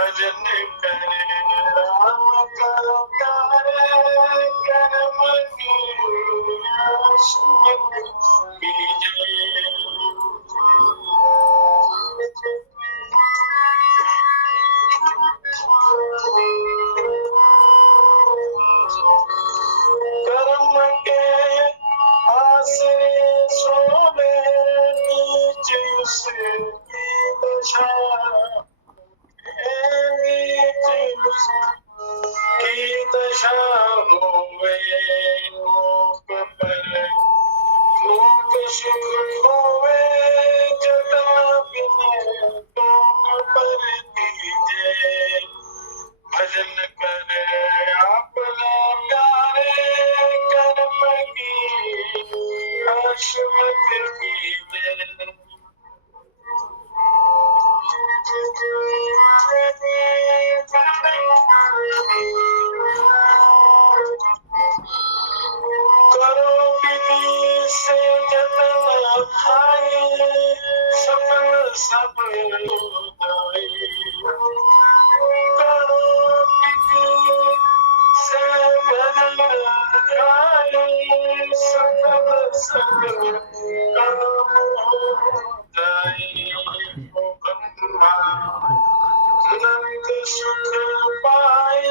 भजन करे राम का प्यारे कर्म की आशमत कीजिए। कर्म के आश्रय सोवे नीच उसकी दशा, नीच उसकी दशा होवे लोक पर, लोक सुख होवे जतन बिने तुम पर दीजे। भजन करे अपना प्यारे कर्म की आशमत कीजिए। करो विधि से जतन भाई, सफल सब होई। करो विधि से भजन भाई, सफल सब काम होई। नंद सुख पाई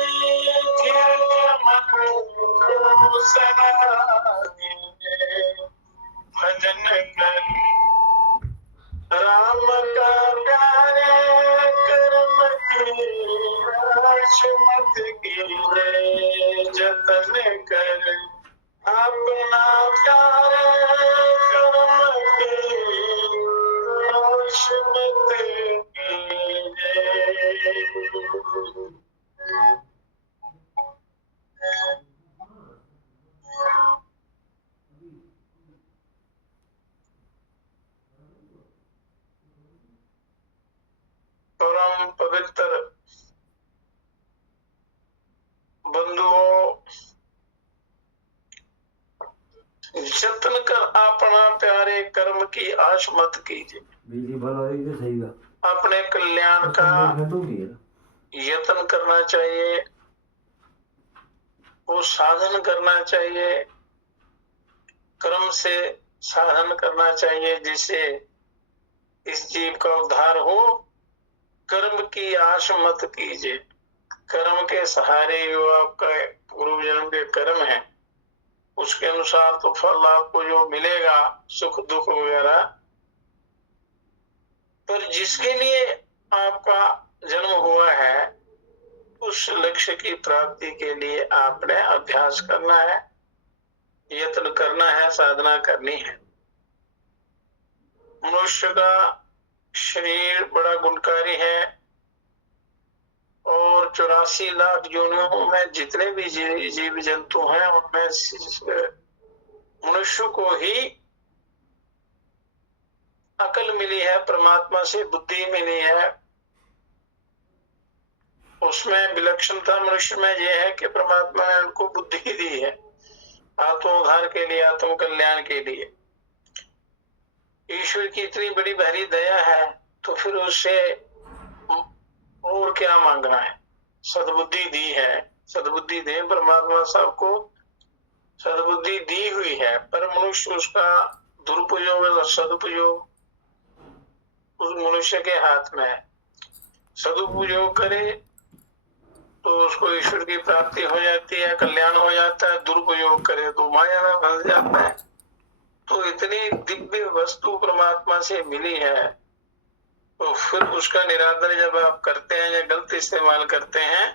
धीर्य मन सनागे। भजन कर राम का प्यारे कर्म की आशमत कीजिए। जतन कर अपना प्यारे कर्म की आशमत कीजिए। परम पवित्र बंधुओं, जतन कर अपना प्यारे कर्म की आश मत कीजिए। अपने कल्याण का यत्न करना चाहिए, वो साधन करना चाहिए, कर्म से साधन करना चाहिए जिससे इस जीव का उद्धार हो। कर्म की आश मत कीजिए। कर्म के सहारे जो आपका पूर्व जन्म के कर्म है उसके अनुसार तो फल आपको जो मिलेगा सुख दुख वगैरह, पर जिसके लिए आपका जन्म हुआ है उस लक्ष्य की प्राप्ति के लिए आपने अभ्यास करना है, यत्न करना है, साधना करनी है। मनुष्य का शरीर बड़ा गुणकारी है और 84 लाख योनियों में जितने भी जीव जंतु हैं उनमें मनुष्य को ही अकल मिली है, परमात्मा से बुद्धि मिली है। उसमें विलक्षणता मनुष्य में यह है कि परमात्मा ने उनको बुद्धि दी है आत्मोद्धार के लिए, आत्म कल्याण के लिए। ईश्वर की इतनी बड़ी भारी दया है तो फिर उससे और क्या मांगना है। सद्बुद्धि दी है, सद्बुद्धि दे, परमात्मा सबको सद्बुद्धि दी हुई है, पर मनुष्य उसका दुरुपयोग और सदुपयोग उस मनुष्य के हाथ में है। सदुपयोग करे तो उसको ईश्वर की प्राप्ति हो जाती है, कल्याण हो जाता है। दुरुपयोग करे तो माया में फंस जाता है। तो इतनी दिव्य वस्तु परमात्मा से मिली है तो फिर उसका निरादर जब आप करते हैं या गलत इस्तेमाल करते हैं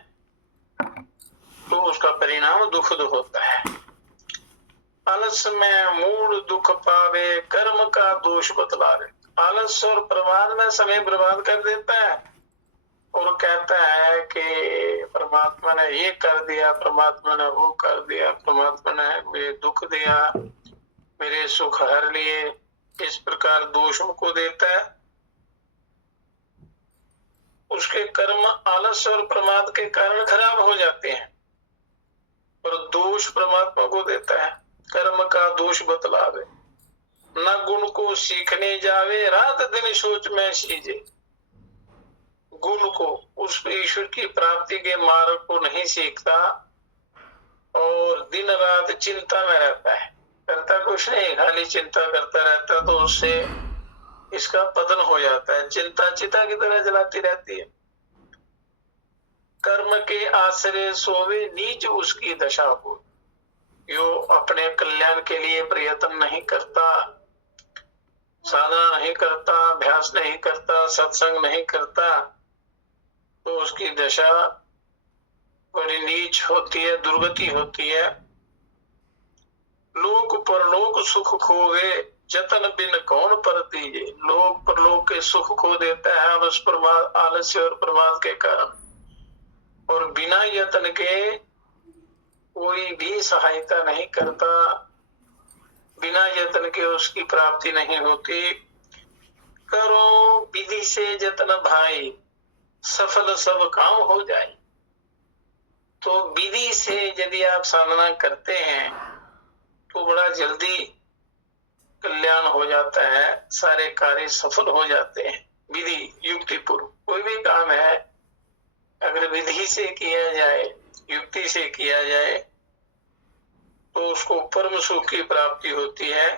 तो उसका परिणाम दुखद होता है। आलस में मूड दुख पावे, कर्म का दोष बतलावे। आलस और प्रमाद में समय बर्बाद कर देता है और कहता है कि परमात्मा ने ये कर दिया, परमात्मा ने वो कर दिया, परमात्मा ने मुझे दुख दिया, मेरे सुख हर लिए। इस प्रकार दोषों को देता है। उसके कर्म आलस और प्रमाद के कारण खराब हो जाते हैं और दोष परमात्मा को देता है। कर्म का दोष बतलावे, न गुण को सीखने जावे, रात दिन सोच में सीजे। गुण को, उस ईश्वर की प्राप्ति के मार्ग को नहीं सीखता और दिन रात चिंता में रहता है, करता कुछ नहीं, खाली चिंता करता रहता, तो उससे इसका पतन हो जाता है। चिंता चिता की तरह जलाती रहती है। कर्म के आश्रय सोवे नीच उसकी दशा हो, जो अपने कल्याण के लिए प्रयत्न नहीं करता, साधना नहीं करता, अभ्यास नहीं करता, सत्संग नहीं करता, तो उसकी दशा बड़ी नीच होती है, दुर्गति होती है। लोक परलोक सुख खोवे जतन बिन कौन पर दीजे। लोक परलोक के सुख खो देता है आलस्य और प्रमाद के कारण, और बिना यत्न के कोई भी सहायता नहीं करता, बिना यत्न के उसकी प्राप्ति नहीं होती। करो विधि से जतन भाई सफल सब काम हो जाए। तो विधि से यदि आप साधना करते हैं तो बड़ा जल्दी कल्याण हो जाता है, सारे कार्य सफल हो जाते हैं। विधि युक्ति पूर्व कोई भी काम है अगर विधि से किया जाए, युक्ति से किया जाए, तो उसको परम सुख की प्राप्ति होती है।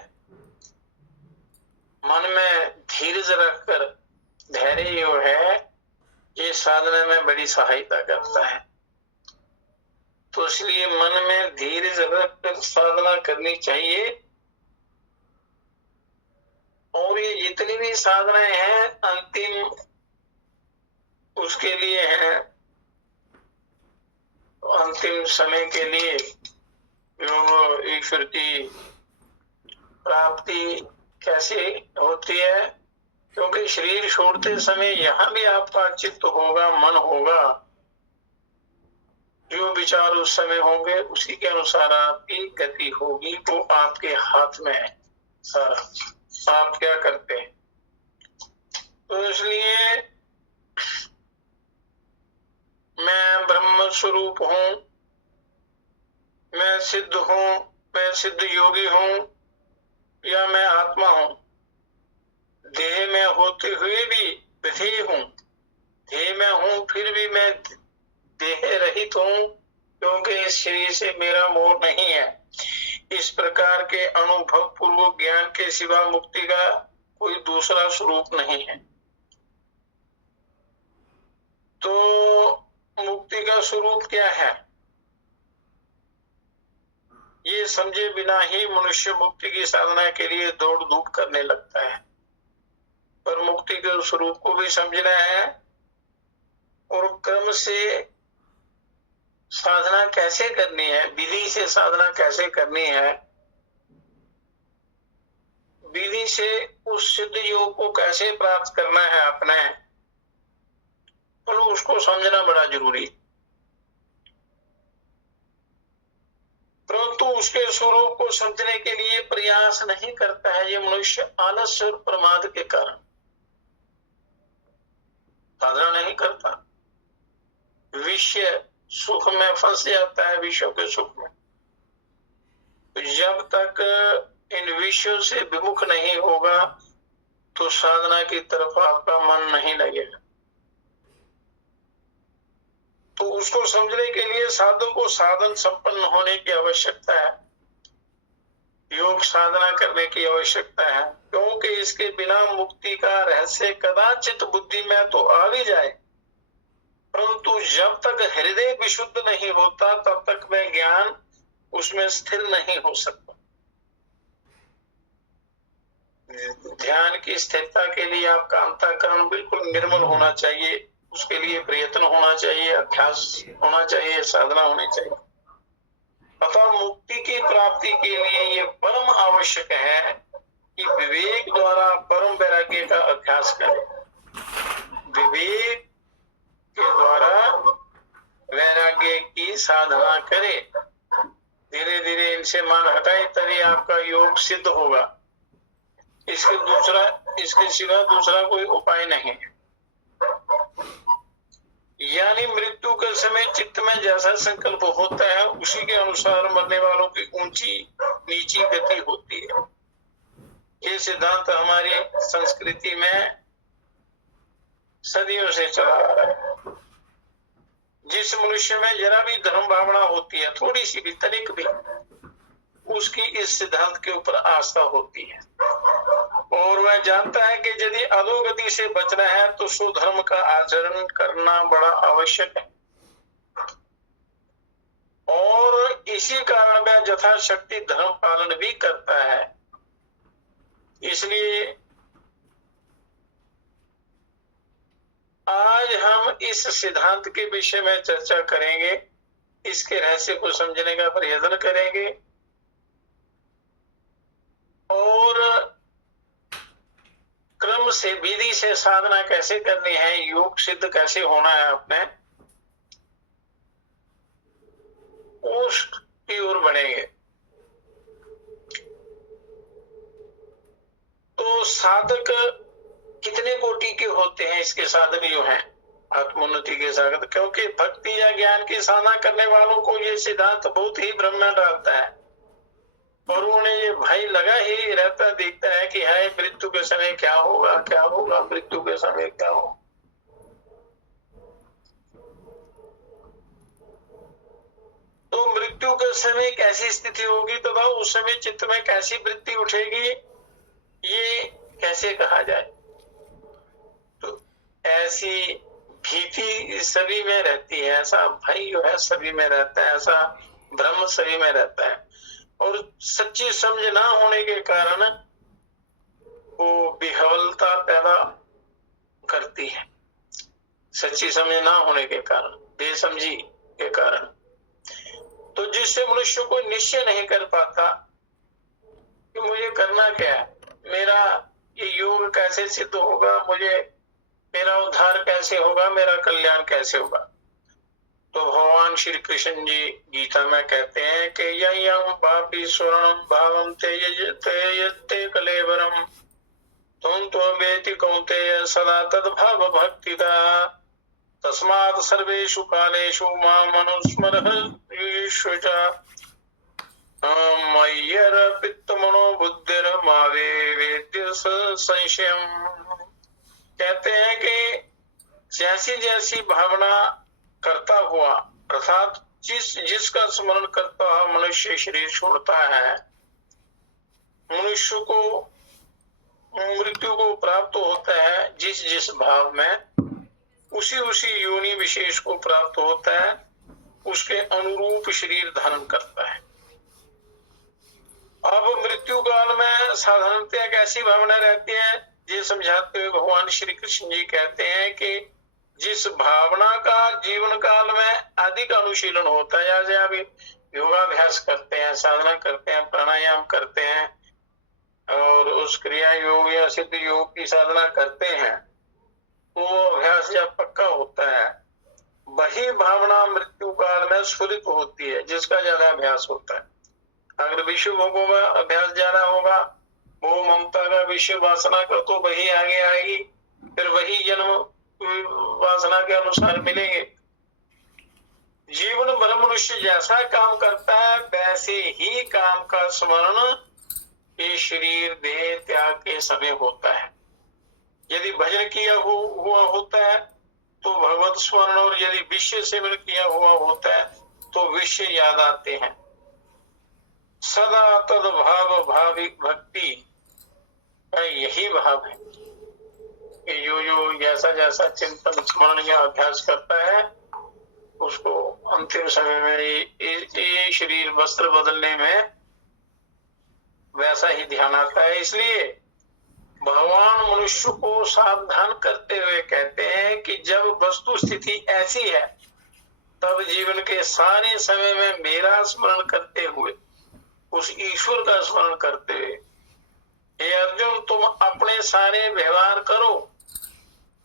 मन में धीरज रखकर, धैर्य जो है ये साधना में बड़ी सहायता करता है। तो इसलिए मन में धीरज रखकर साधना करनी चाहिए। और ये जितनी भी साधनाएं हैं अंतिम उसके लिए हैं, अंतिम समय के लिए जो ईश्वर की प्राप्ति कैसे होती है, क्योंकि शरीर छोड़ते समय यहाँ भी आपका चित्त होगा, मन होगा, जो विचार उस समय होंगे उसी के अनुसार आपकी गति होगी। वो आपके हाथ में है सारा, आप क्या करते हैं। तो इसलिए मैं ब्रह्म स्वरूप हूं, मैं सिद्ध हूं, मैं सिद्ध योगी हूं, या मैं आत्मा हूं, देह में होते हुए भी विधेय हूं, देह में हूं फिर भी मैं देह रहित हूं, क्योंकि इस शरीर से मेरा मोह नहीं है। इस प्रकार के अनुभव पूर्वक ज्ञान के सिवा मुक्ति का कोई दूसरा स्वरूप नहीं है। तो मुक्ति का स्वरूप क्या है, ये समझे बिना ही मनुष्य मुक्ति की साधना के लिए दौड़ धूप करने लगता है। पर मुक्ति के स्वरूप को भी समझना है और क्रम से साधना कैसे करनी है, विधि से साधना कैसे करनी है, विधि से उस सिद्ध योग को कैसे प्राप्त करना है अपने, तो उसको समझना बड़ा जरूरी। परंतु उसके स्वरूप को समझने के लिए प्रयास नहीं करता है ये मनुष्य, आलस्य और प्रमाद के कारण साधना नहीं करता, विषय सुख में फंस जाता है, विषयों के सुख में। तो जब तक इन विषयों से विमुख नहीं होगा तो साधना की तरफ आपका मन नहीं लगेगा। तो उसको समझने के लिए साधक को साधन संपन्न होने की आवश्यकता है, योग साधना करने की आवश्यकता है, क्योंकि इसके बिना मुक्ति का रहस्य कदाचित बुद्धि में तो आ भी जाए, परंतु जब तक हृदय विशुद्ध नहीं होता तब तक वह ज्ञान उसमें स्थिर नहीं हो सकता। ध्यान की स्थिरता के लिए आपका अंतःकरण बिल्कुल निर्मल होना चाहिए, उसके लिए प्रयत्न होना चाहिए, अभ्यास होना चाहिए, साधना होनी चाहिए। अतः मुक्ति की प्राप्ति के लिए ये परम आवश्यक है कि विवेक द्वारा परम वैराग्य का अभ्यास करें। विवेक के द्वारा वैराग्य की साधना करें, धीरे धीरे इनसे मान हटाए, तभी आपका योग सिद्ध होगा। इसके सिवा दूसरा कोई उपाय नहीं है। यानी मृत्यु के समय चित्त में जैसा संकल्प होता है उसी के अनुसार मरने वालों की ऊंची नीची गति होती है। ये सिद्धांत हमारी संस्कृति में सदियों से चला आ रहा है। जिस मनुष्य में जरा भी धर्म भावना होती है, थोड़ी सी भी, तनिक भी, उसकी इस सिद्धांत के ऊपर आस्था होती है और वह जानता है कि यदि अधोगति से बचना है तो सुधर्म का आचरण करना बड़ा आवश्यक है और इसी कारण वह यथाशक्ति धर्म पालन भी करता है। इसलिए आज हम इस सिद्धांत के विषय में चर्चा करेंगे, इसके रहस्य को समझने का प्रयत्न करेंगे और क्रम से, विधि से साधना कैसे करनी है, योग सिद्ध कैसे होना है अपने, उसकी ओर बढ़ेंगे। तो साधक कितने कोटि के होते हैं? इसके साधक जो हैं आत्मोन्नति के साधक, क्योंकि भक्ति या ज्ञान की साधना करने वालों को ये सिद्धांत बहुत ही भ्रम में डालता है और उन्हें ये भय लगा ही रहता, दिखता है कि हाय मृत्यु के समय क्या होगा, क्या होगा, मृत्यु के समय क्या होगा। तो मृत्यु के समय कैसी स्थिति होगी तथा तो उस समय चित्त में कैसी वृत्ति उठेगी, ये कैसे कहा जाए। तो ऐसी भीति सभी में रहती है, ऐसा भय जो है सभी में रहता है, ऐसा भ्रम सभी में रहता है और सच्ची समझ ना होने के कारण वो विह्वलता पैदा करती है। सच्ची समझ ना होने के कारण, बेसमझी के कारण, तो जिससे मनुष्य को निश्चय नहीं कर पाता कि मुझे करना क्या है, मेरा ये योग कैसे सिद्ध होगा, मुझे मेरा उद्धार कैसे होगा, मेरा कल्याण कैसे होगा। तो भगवान श्री कृष्ण जी गीता में कहते हैं कि यं पापी स्वर्णम भावम तेजते कलेवरम तुम तो वेति कौन्तेय सदा तद्भाव भक्तिदा तस्मात् सर्वेषु कालेषु माम् अनुस्मरः मय्यर्पितमनो बुद्धिर्मावे वेद्य संशयम्। कहते हैं कि जैसी जैसी भावना करता हुआ अर्थात जिसका स्मरण करता हुआ मनुष्य शरीर छोड़ता है, मनुष्य को मृत्यु को प्राप्त होता है। जिस जिस भाव में उसी उसी योनि विशेष को प्राप्त होता है, उसके अनुरूप शरीर धारण करता है। अब मृत्यु काल में साधारणतः कैसी भावना रहती है, ये समझाते हुए भगवान श्री कृष्ण जी कहते हैं कि जिस भावना का जीवन काल में अधिक अनुशीलन होता है, जैसे अभी योगाभ्यास करते हैं, साधना करते हैं, प्राणायाम करते हैं और उस क्रिया योग या सिद्ध योग की साधना करते हैं, तो अभ्यास जब पक्का होता है, वही भावना मृत्यु काल में स्फुरित होती है जिसका ज्यादा अभ्यास होता है। अगर विश्व भोगों में अभ्यास ज्यादा होगा, वो ममता का विश्व वासना का, तो वही आगे आएगी, फिर वही जन्म वासना के अनुसार मिलेंगे। जीवन भर मनुष्य जैसा काम करता है वैसे ही काम का स्मरण ये शरीर देह त्याग के समय होता है। यदि भजन किया हुआ होता है तो भगवत स्मरण, और यदि विषय सेवन किया हुआ होता है तो विषय याद आते हैं। सदा तद भाव भाविक भक्ति का यही भाव है कि जो जैसा जैसा चिंतन स्मरण या अभ्यास करता है, उसको अंतिम समय में ये शरीर वस्त्र बदलने में वैसा ही ध्यान आता है। इसलिए भगवान मनुष्य को सावधान करते हुए कहते हैं कि जब वस्तु स्थिति ऐसी है तब जीवन के सारे समय में मेरा स्मरण करते हुए, उस ईश्वर का स्मरण करते हुए, हे अर्जुन तुम अपने सारे व्यवहार करो,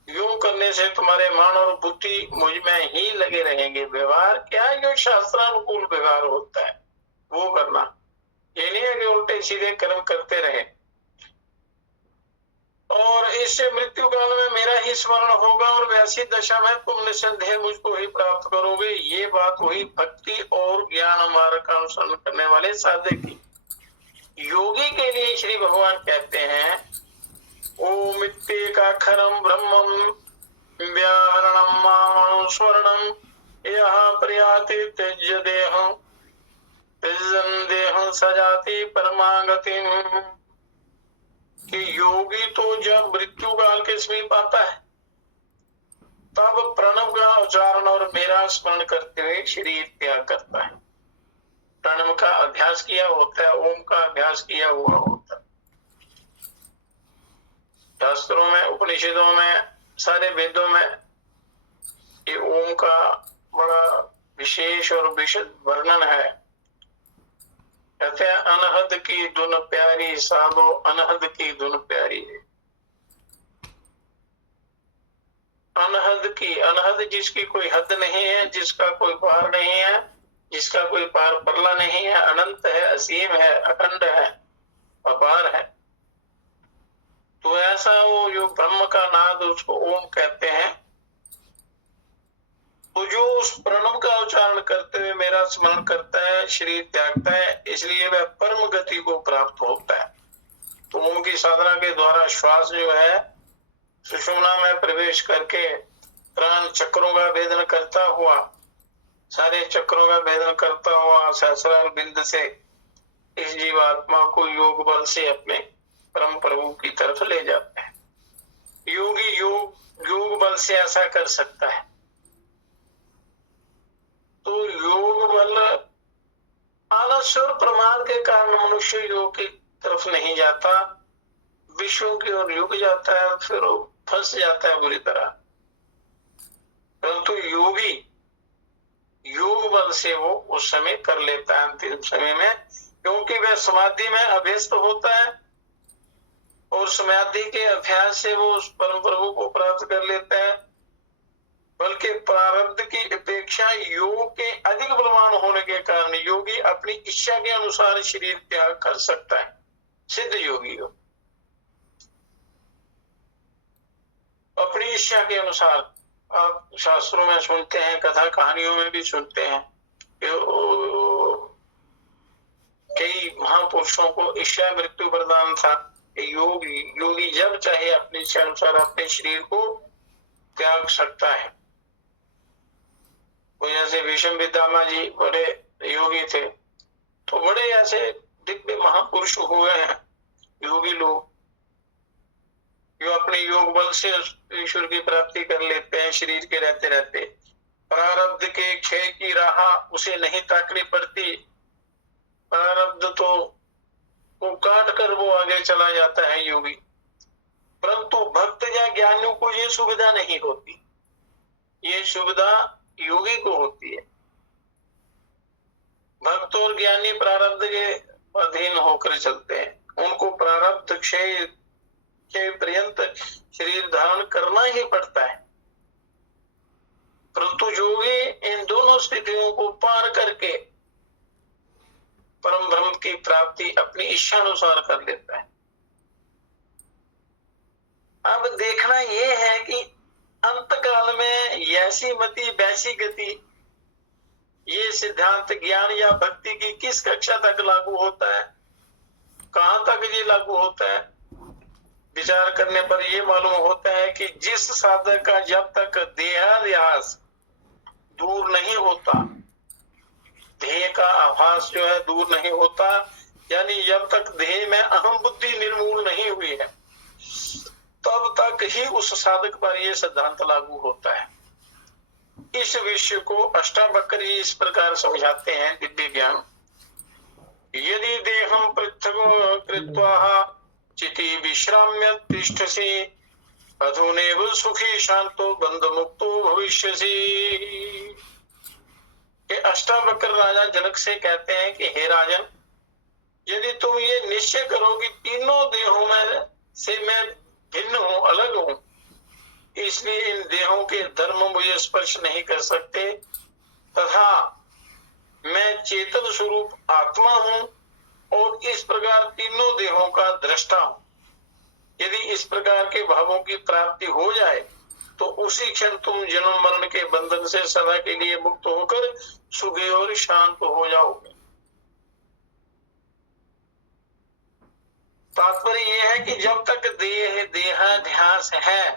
यूं करने से तुम्हारे मन और बुद्धि मुझ में ही लगे रहेंगे। व्यवहार क्या है? जो शास्त्रानुकूल व्यवहार होता है वो करना, ये नहीं है कि उल्टे सीधे कर्म करते रहे। और इससे मृत्यु काल में मेरा ही स्मरण होगा और वैसी दशा में तुम निसंदेह मुझको ही प्राप्त करोगे। ये बात हुई भक्ति और ज्ञान मार्ग का अनुसरण करने वाले साधक की। योगी के लिए श्री भगवान कहते हैं ओम इत्येकाक्षरम ब्रह्मम व्याहरणम मामनुस्मरणम, ये सजाति त्यज्य देहं त्यजन देहं सजाति परमागतिम। कि योगी तो जब मृत्यु काल के समीप आता है तब प्रणव का उच्चारण और मेरा स्मरण करते हुए शरीर त्याग करता है। प्रणव का अभ्यास किया होता है, ओम का अभ्यास किया हुआ होता है। शास्त्रों में, उपनिषदों में, सारे वेदों में ये ओम का बड़ा विशेष और विशद वर्णन है। कहते हैं अनहद की धुन प्यारी साधो, अनहद की धुन प्यारी है। अनहद की, अनहद जिसकी कोई हद नहीं है, जिसका कोई पार नहीं है, जिसका कोई पार परला नहीं है, अनंत है, असीम है, अखंड है, अपार है। तो ऐसा वो जो ब्रह्म का नाद उसको ओम कहते हैं। तो जो उस प्रणव का उच्चारण करते हुए मेरा स्मरण करता है, शरीर त्यागता है, इसलिए वह परम गति को प्राप्त होता है। तो ओम की साधना के द्वारा श्वास जो है सुषुम्ना में प्रवेश करके प्राण चक्रों का भेदन करता हुआ, सारे चक्रों का भेदन करता हुआ सहस्रार बिंद से इस जीवात्मा को योग बल से अपने परम प्रभु की तरफ ले जाता है। योगी योग बल से ऐसा कर सकता है। तो योग बल आलस्य और प्रमाद के कारण मनुष्य योग की तरफ नहीं जाता, विश्व की ओर युग जाता है, फिर फंस जाता है बुरी तरह। परंतु योगी योग बल से वो उस समय कर लेता है अंतिम समय में, क्योंकि वह समाधि में अभ्यस्त होता है और समाधि के अभ्यास से वो उस परम प्रभु को प्राप्त कर लेता है। बल्कि प्रारब्ध की अपेक्षा योग के अधिक बलवान होने के कारण योगी अपनी इच्छा के अनुसार शरीर त्याग कर सकता है। सिद्ध योगी हो अपनी इच्छा के अनुसार। आप शास्त्रों में सुनते हैं, कथा कहानियों में भी सुनते हैं, कई महापुरुषों को इच्छा मृत्यु प्रदान था। योगी जब चाहे अपनी इच्छा अनुसार अपने शरीर को त्याग सकता है। जैसे भीष्म पितामह जी बड़े योगी थे, तो बड़े ऐसे दिव्य महापुरुष हुए हैं योगी लोग, जो अपने योग बल से ईश्वर की प्राप्ति कर लेते हैं शरीर के रहते रहते। प्रारब्ध के क्षय की राह उसे नहीं ताकनी पड़ती, प्रारब्ध तो वो काट कर वो आगे चला जाता है योगी। परंतु भक्त या ज्ञानियों को ये सुविधा नहीं होती, ये सुविधा योगी को होती है। भक्त और ज्ञानी प्रारब्ध के अधीन होकर चलते हैं, उनको प्रारब्ध क्षय के पर्यंत शरीर धारण करना ही पड़ता है। परंतु योगी इन दोनों स्थितियों को पार करके परम ब्रह्म की प्राप्ति अपनी इच्छा अनुसार कर लेता है। अब देखना यह है कि अंत काल में ऐसी मति वैसी गति, ये सिद्धांत ज्ञान या भक्ति की किस कक्षा तक लागू होता है, कहां तक ये लागू होता है। विचार करने पर यह मालूम होता है कि जिस साधक का जब तक देहाध्यास दूर नहीं होता, ध्येय का आभास जो है दूर नहीं होता, यानी जब तक ध्येय में अहम बुद्धि निर्मूल नहीं हुई है, तब तक ही उस साधक पर यह सिद्धांत लागू होता है। इस विषय को अष्टावक्र जी इस प्रकार समझाते हैं दिव्य ज्ञान। यदि देहम पृथक कृत्वा चिति विश्राम्य तिष्ठसि अधुनेव सुखी शांतो बंध मुक्तो भविष्यसि। अष्टावक्र राजा जनक से कहते हैं कि हे राजन, यदि तुम ये निश्चय करो कि तीनों देहों में से मैं भिन्न हूं, अलग हूं, इसलिए इन देहों के धर्म मुझे स्पर्श नहीं कर सकते, तथा मैं चेतन स्वरूप आत्मा हूं और इस प्रकार तीनों देहों का दृष्टा हूं। यदि इस प्रकार के भावों की प्राप्ति हो जाए तो उसी क्षण तुम जन्म मरण के बंधन से सदा के लिए मुक्त होकर सुखी और शांत हो जाओगे। तात्पर्य यह है कि जब तक देहाध्यास है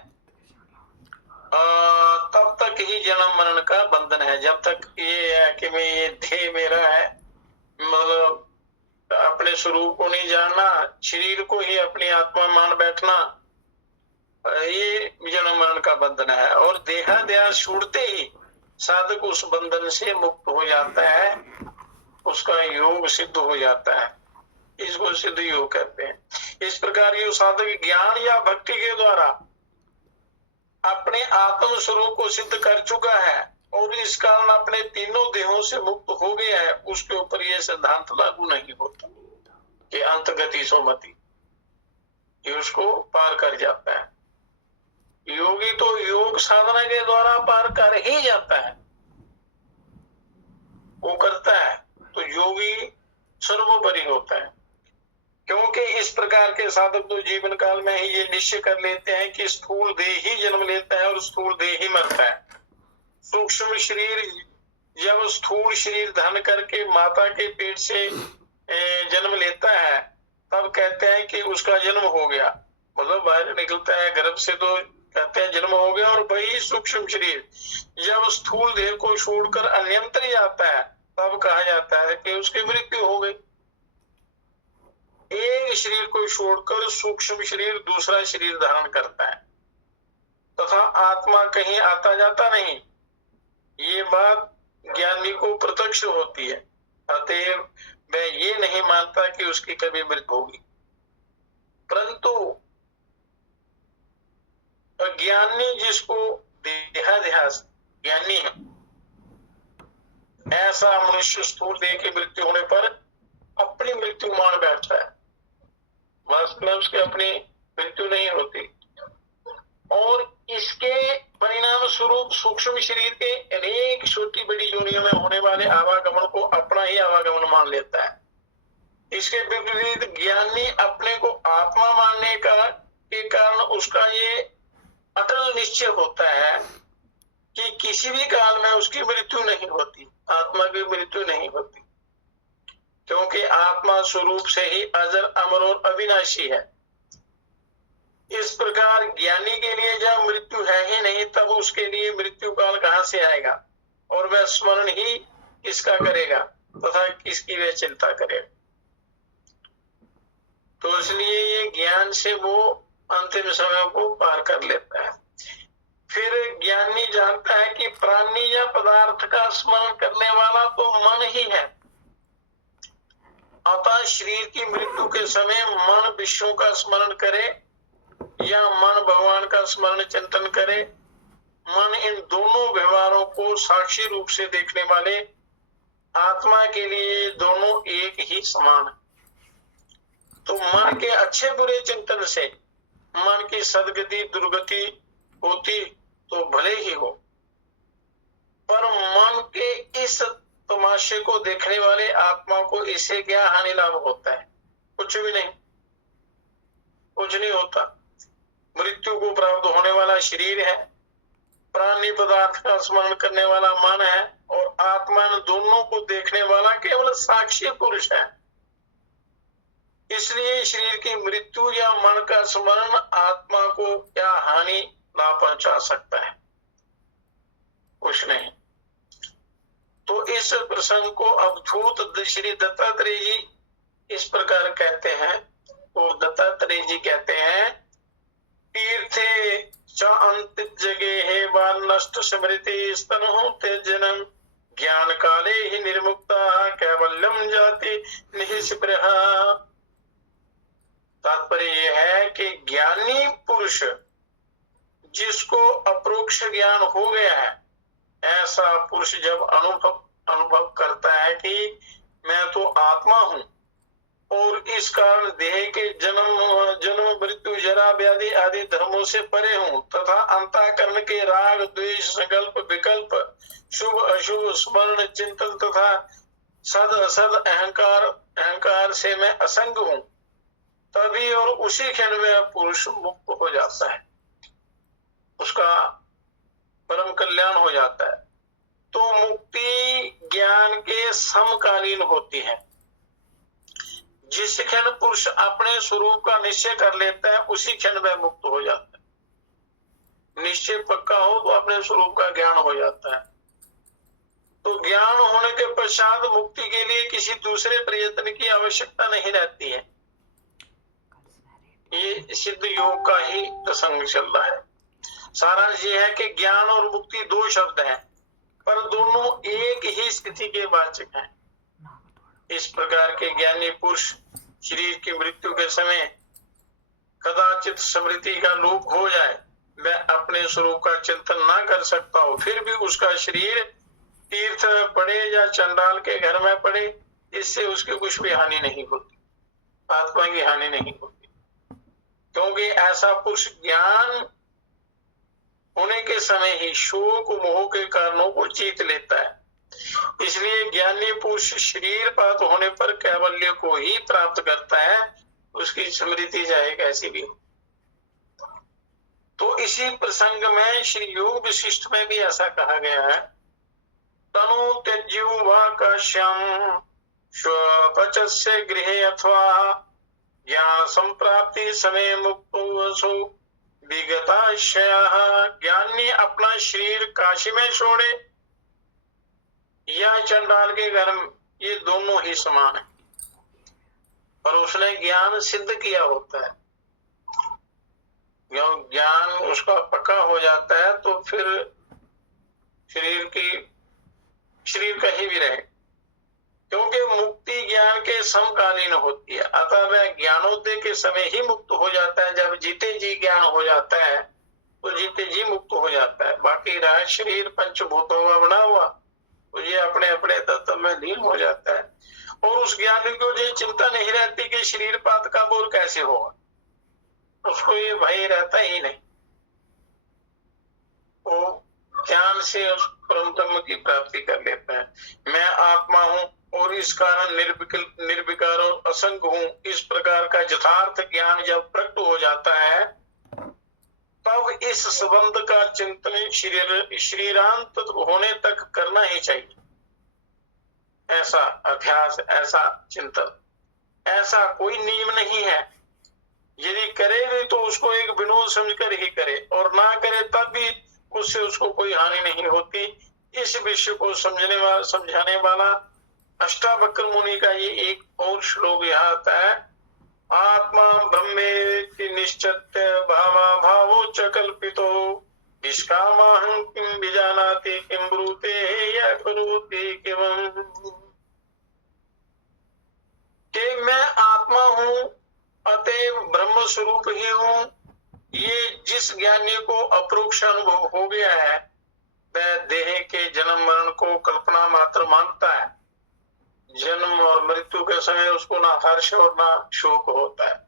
तब तक ही जन्म मरण का बंधन बंधन है। जब तक ये है कि मैं ये देह मेरा है, मतलब अपने स्वरूप को नहीं जानना, शरीर को ही अपनी आत्मा मान बैठना, ये जन्म मरण का बंधन है। और देहाध्यास छूटते ही साधक उस बंधन से मुक्त हो जाता है, उसका योग सिद्ध हो जाता है। इसको सिद्ध योग कहते हैं। इस प्रकार ये साधक ज्ञान या भक्ति के द्वारा अपने आत्म स्वरूप को सिद्ध कर चुका है और इस कारण अपने तीनों देहों से मुक्त हो गया है, उसके ऊपर यह सिद्धांत लागू नहीं होता कि अंतगति सोमति, ये उसको पार कर जाता है। योगी तो योग साधना के द्वारा पार कर ही जाता है, वो करता है तो योगी सर्वोपरि होता है। क्योंकि इस प्रकार के साधक तो जीवन काल में ही ये निश्चय कर लेते हैं कि स्थूल देह ही जन्म लेता है और स्थूल देह ही मरता है। सूक्ष्म शरीर जब स्थूल शरीर धारण करके माता के पेट से जन्म लेता है, तब कहते हैं कि उसका जन्म हो गया, मतलब बाहर निकलता है गर्भ से तो कहते हैं जन्म हो गया। और वही सूक्ष्म शरीर जब स्थूल देह को छोड़कर अन्यंतर जाता है, तब कहा जाता है कि उसकी मृत्यु हो गई। एक शरीर को छोड़कर सूक्ष्म शरीर दूसरा शरीर धारण करता है तथा आत्मा कहीं आता जाता नहीं, ये बात ज्ञानी को प्रत्यक्ष होती है। अतएव मैं ये नहीं मानता कि उसकी कभी मृत्यु होगी। परंतु अज्ञानी जिसको देहाध्यास ज्ञानी है, ऐसा मनुष्य स्थूल देह की मृत्यु होने पर अपनी मृत्यु मान बैठता है। वास्तव में उसकी अपनी मृत्यु नहीं होती और इसके परिणाम स्वरूप सूक्ष्म शरीर के अनेक छोटी बड़ी योनियों में होने वाले आवागमन को अपना ही आवागमन मान लेता है। इसके विपरीत ज्ञानी अपने को आत्मा मानने के कारण उसका ये अटल निश्चय होता है कि किसी भी काल में उसकी मृत्यु नहीं होती, आत्मा की मृत्यु नहीं होती, क्योंकि आत्मा स्वरूप से ही अजर अमर और अविनाशी है। इस प्रकार ज्ञानी के लिए जब मृत्यु है ही नहीं, तब उसके लिए मृत्यु काल कहां से आएगा और वह स्मरण ही किसका करेगा तथा किसकी वह चिंता करेगा। तो इसलिए ये ज्ञान से वो अंतिम समय को पार कर लेता है। फिर ज्ञानी जानता है कि प्राणी या पदार्थ का स्मरण करने वाला तो मन ही है, अतः शरीर की मृत्यु के समय मन विष्णु का स्मरण करे या मन भगवान का स्मरण चिंतन करे, मन इन दोनों व्यवहारों को साक्षी रूप से देखने वाले आत्मा के लिए दोनों एक ही समान है। तो मन के अच्छे बुरे चिंतन से मन की सदगति दुर्गति होती तो भले ही हो, पर मन के इस तमाशे को देखने वाले आत्मा को इससे क्या हानि लाभ होता है? कुछ भी नहीं, कुछ नहीं होता। मृत्यु को प्राप्त होने वाला शरीर है, प्राणी पदार्थ का स्मरण करने वाला मन है और आत्मा इन दोनों को देखने वाला केवल साक्षी पुरुष है। इसलिए शरीर की मृत्यु या मन का स्मरण आत्मा को क्या हानि लाभ पहुंचा सकता है? कुछ नहीं। तो इस प्रसंग को अवधूत श्री दत्तात्रेय जी इस प्रकार कहते हैं। तो दत्तात्रेय जी कहते हैं, तीर्थे च अंत जगे हे बाल नष्ट स्मृति स्तनु ते जन्म ज्ञान काले ही निर्मुक्ता कैवल्यम जाति निःस्पृह। तात्पर्य यह है कि ज्ञानी पुरुष जिसको अप्रोक्ष ज्ञान हो गया है, ऐसा पुरुष जब अनुभव करता है कि मैं तो आत्मा हूं और इस कारण देह के जन्म मृत्यु जरा व्याधि आदि धर्मों से परे हूं तथा अंतःकरण के राग द्वेष संकल्प विकल्प शुभ अशुभ स्मरण चिंतन तथा सद असद अहंकार से मैं असंग हूं, तभी और उसी क्षण में पुरुष मुक्त हो जाता है, उसका परम कल्याण हो जाता है। तो मुक्ति ज्ञान के समकालीन होती है। जिस क्षण पुरुष अपने स्वरूप का निश्चय कर लेता है, उसी क्षण वह मुक्त हो जाता है। निश्चय पक्का हो तो अपने स्वरूप का ज्ञान हो जाता है। तो ज्ञान होने के पश्चात मुक्ति के लिए किसी दूसरे प्रयत्न की आवश्यकता नहीं रहती है। ये सिद्ध योग का ही प्रसंग चल रहा है। सारांश ये है कि ज्ञान और मुक्ति दो शब्द हैं, पर दोनों एक ही स्थिति के वाचक हैं। इस प्रकार के ज्ञानी पुरुष शरीर की मृत्यु के समय कदाचित स्मृति का लोप हो जाए, वह अपने स्वरूप का चिंतन ना कर सकता हो, फिर भी उसका शरीर तीर्थ में पड़े या चंडाल के घर में पड़े, इससे उसकी कुछ भी हानि नहीं होती, आत्मा की हानि नहीं होती, क्योंकि ऐसा पुरुष ज्ञान होने के समय ही शोक मोह के कारणों को जीत लेता है। इसलिए ज्ञानी पुरुष शरीरपात होने पर कैवल्य को ही प्राप्त करता है, उसकी स्मृति चाहे कैसी भी हो। तो इसी प्रसंग में श्री योग विशिष्ट में भी ऐसा कहा गया है, तनु त्यज्युवा काश्यम स्वपचस्य गृहे अथवा ज्ञान संप्राप्ति समय मुक्तो विगताशयः। ज्ञानी अपना शरीर काशी में छोड़े या चंडाल के घर में, ये दोनों ही समान है, पर उसने ज्ञान सिद्ध किया होता है। ज्ञान उसका पक्का हो जाता है तो फिर शरीर कहीं भी रहे, क्योंकि मुक्ति ज्ञान के समकालीन होती है। अतः वह ज्ञानोदय के समय ही मुक्त हो जाता है। जब जीते जी ज्ञान हो जाता है तो जीते जी मुक्त हो जाता है। बाकी रहा शरीर पंचभूतों में बना हुआ, तो ये अपने अपने तत्व में लीन हो जाता है। और उस ज्ञानी को ये चिंता नहीं रहती कि शरीरपात का बोल कैसे होगा, उसको ये भय रहता ही नहीं। वो ज्ञान से उस परम ब्रह्म की प्राप्ति कर लेता है। मैं आत्मा हूँ और इस कारण निर्विकार और असंग हूँ, इस प्रकार का यथार्थ ज्ञान जब प्रकट हो जाता है, तब इस संबंध का चिंतन शरीरांत होने तक करना ही चाहिए। ऐसा अभ्यास, ऐसा चिंतन, ऐसा कोई नियम नहीं है। यदि करे भी तो उसको एक विनोद समझकर ही करे, और ना करे तब भी उससे उसको कोई हानि नहीं होती। इस विषय को समझाने वाला अष्टावक्र मुनि का ये एक और श्लोक यहाँ आता है, आत्मा ब्रह्मेति निश्चित्य भावा भावो च कल्पितो निष्कामाहं किं विजानाति किं ब्रूते या करोति किमं। कि मैं आत्मा हूँ, अतएव ब्रह्म स्वरूप ही हूँ, ये जिस ज्ञानी को अपरोक्ष अनुभव हो गया है, वह देह के जन्म मरण को कल्पना मात्र मानता है। जन्म और मृत्यु के समय उसको ना हर्ष और ना शोक होता है।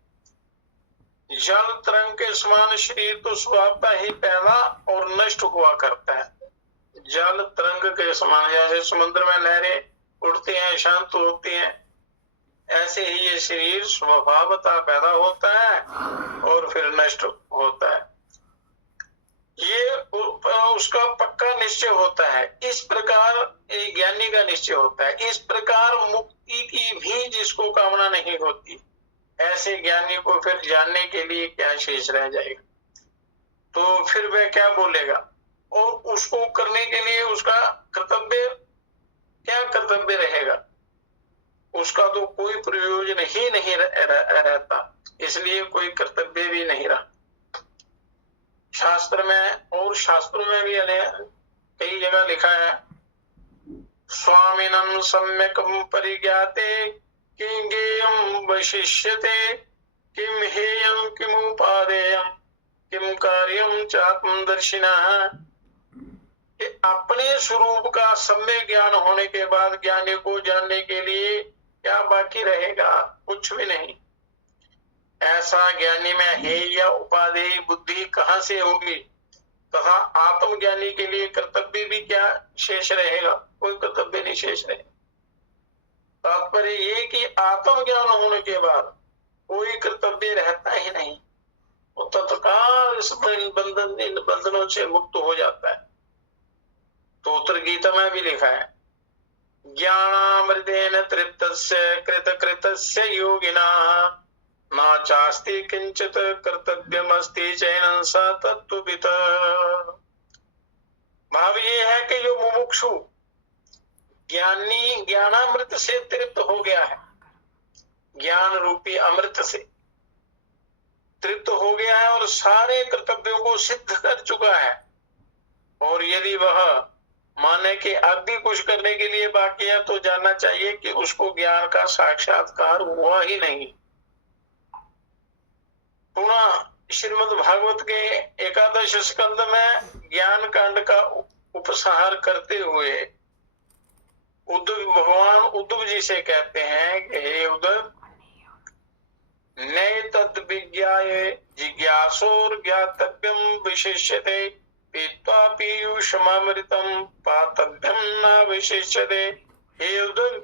जल तरंग के समान शरीर तो स्वभावता ही पैदा और नष्ट हुआ करता है। जल तरंग के समान, जैसे समुद्र में लहरें उठती हैं, शांत होती हैं, ऐसे ही ये शरीर स्वभावता पैदा होता है और फिर नष्ट होता है। ये उसका पक्का निश्चय होता है। इस प्रकार ज्ञानी का निश्चय होता है। इस प्रकार मुक्ति की भी जिसको कामना नहीं होती, ऐसे ज्ञानी को फिर जानने के लिए क्या शेष रह जाएगा? तो फिर वह क्या बोलेगा? और उसको करने के लिए उसका कर्तव्य क्या कर्तव्य रहेगा? उसका तो कोई प्रयोजन ही नहीं रहता, इसलिए कोई कर्तव्य भी नहीं रहा। शास्त्र में और शास्त्रों में भी कई जगह लिखा है, स्वामिनं सम्यकं परिज्ञाते किं ज्ञेयं वशिष्यते किं हेयं किमुपादेयं किं कार्यं चात्मदर्शिनः। अपने स्वरूप का सम्यक ज्ञान होने के बाद ज्ञानी को जानने के लिए क्या बाकी रहेगा? कुछ भी नहीं। ऐसा ज्ञानी में हे या उपादेय बुद्धि कहाँ से होगी? तथा आत्मज्ञानी के लिए कर्तव्य भी क्या शेष रहेगा? कोई कर्तव्य नहीं शेष रहेगा। तात्पर्य ये कि आत्मज्ञान होने के बाद कोई कर्तव्य रहता ही नहीं। वो तत्काल इस बंधनों से मुक्त हो जाता है। तो उत्तर गीता में भी लिखा है, ज्ञानामृतेन तृप्तस्य कृतकृतस्य योगिनः ना चास्ति किंचित कर्तव्यमस्ति चैनं स तत्त्ववित्। भाव ये है कि जो मुमुक्षु ज्ञानी ज्ञानामृत से तृप्त हो गया है, ज्ञान रूपी अमृत से तृप्त हो गया है और सारे कर्तव्यों को सिद्ध कर चुका है। और यदि वह माने कि अब भी कुछ करने के लिए बाकी है तो जानना चाहिए कि उसको ज्ञान का साक्षात्कार हुआ ही नहीं। पुनः श्रीमद् भागवत के 11 स्कंद में ज्ञान कांड का उपसंहार करते हुए भगवान उद्धव जी से कहते हैं कि हे उद्धव, नैतद् विज्ञाय जिज्ञासोर ज्ञातव्यम विशिष्यते पीत्वा पीयूषमृतम पातव्यम न विशिष्यते। हे उद्धव,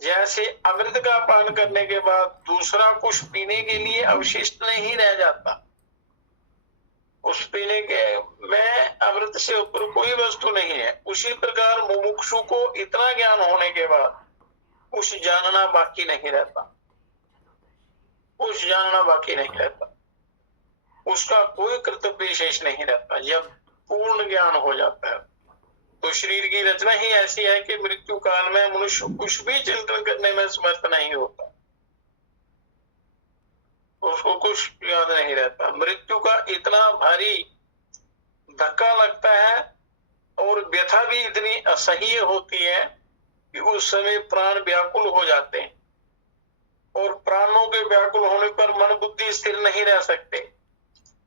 जैसे अमृत का पान करने के बाद दूसरा कुछ पीने के लिए अवशिष्ट नहीं रह जाता, उस पीने के में अमृत से ऊपर कोई वस्तु नहीं है, उसी प्रकार मुमुक्षु को इतना ज्ञान होने के बाद कुछ जानना बाकी नहीं रहता, कुछ जानना बाकी नहीं रहता, उसका कोई कर्तव्य विशेष नहीं रहता जब पूर्ण ज्ञान हो जाता है। तो शरीर की रचना ही ऐसी है कि मृत्यु काल में मनुष्य कुछ भी चिंतन करने में समर्थ नहीं होता, उसको कुछ याद नहीं रहता। मृत्यु का इतना भारी धक्का लगता है और व्यथा भी इतनी असह्य होती है कि उस समय प्राण व्याकुल हो जाते हैं और प्राणों के व्याकुल होने पर मन बुद्धि स्थिर नहीं रह सकते,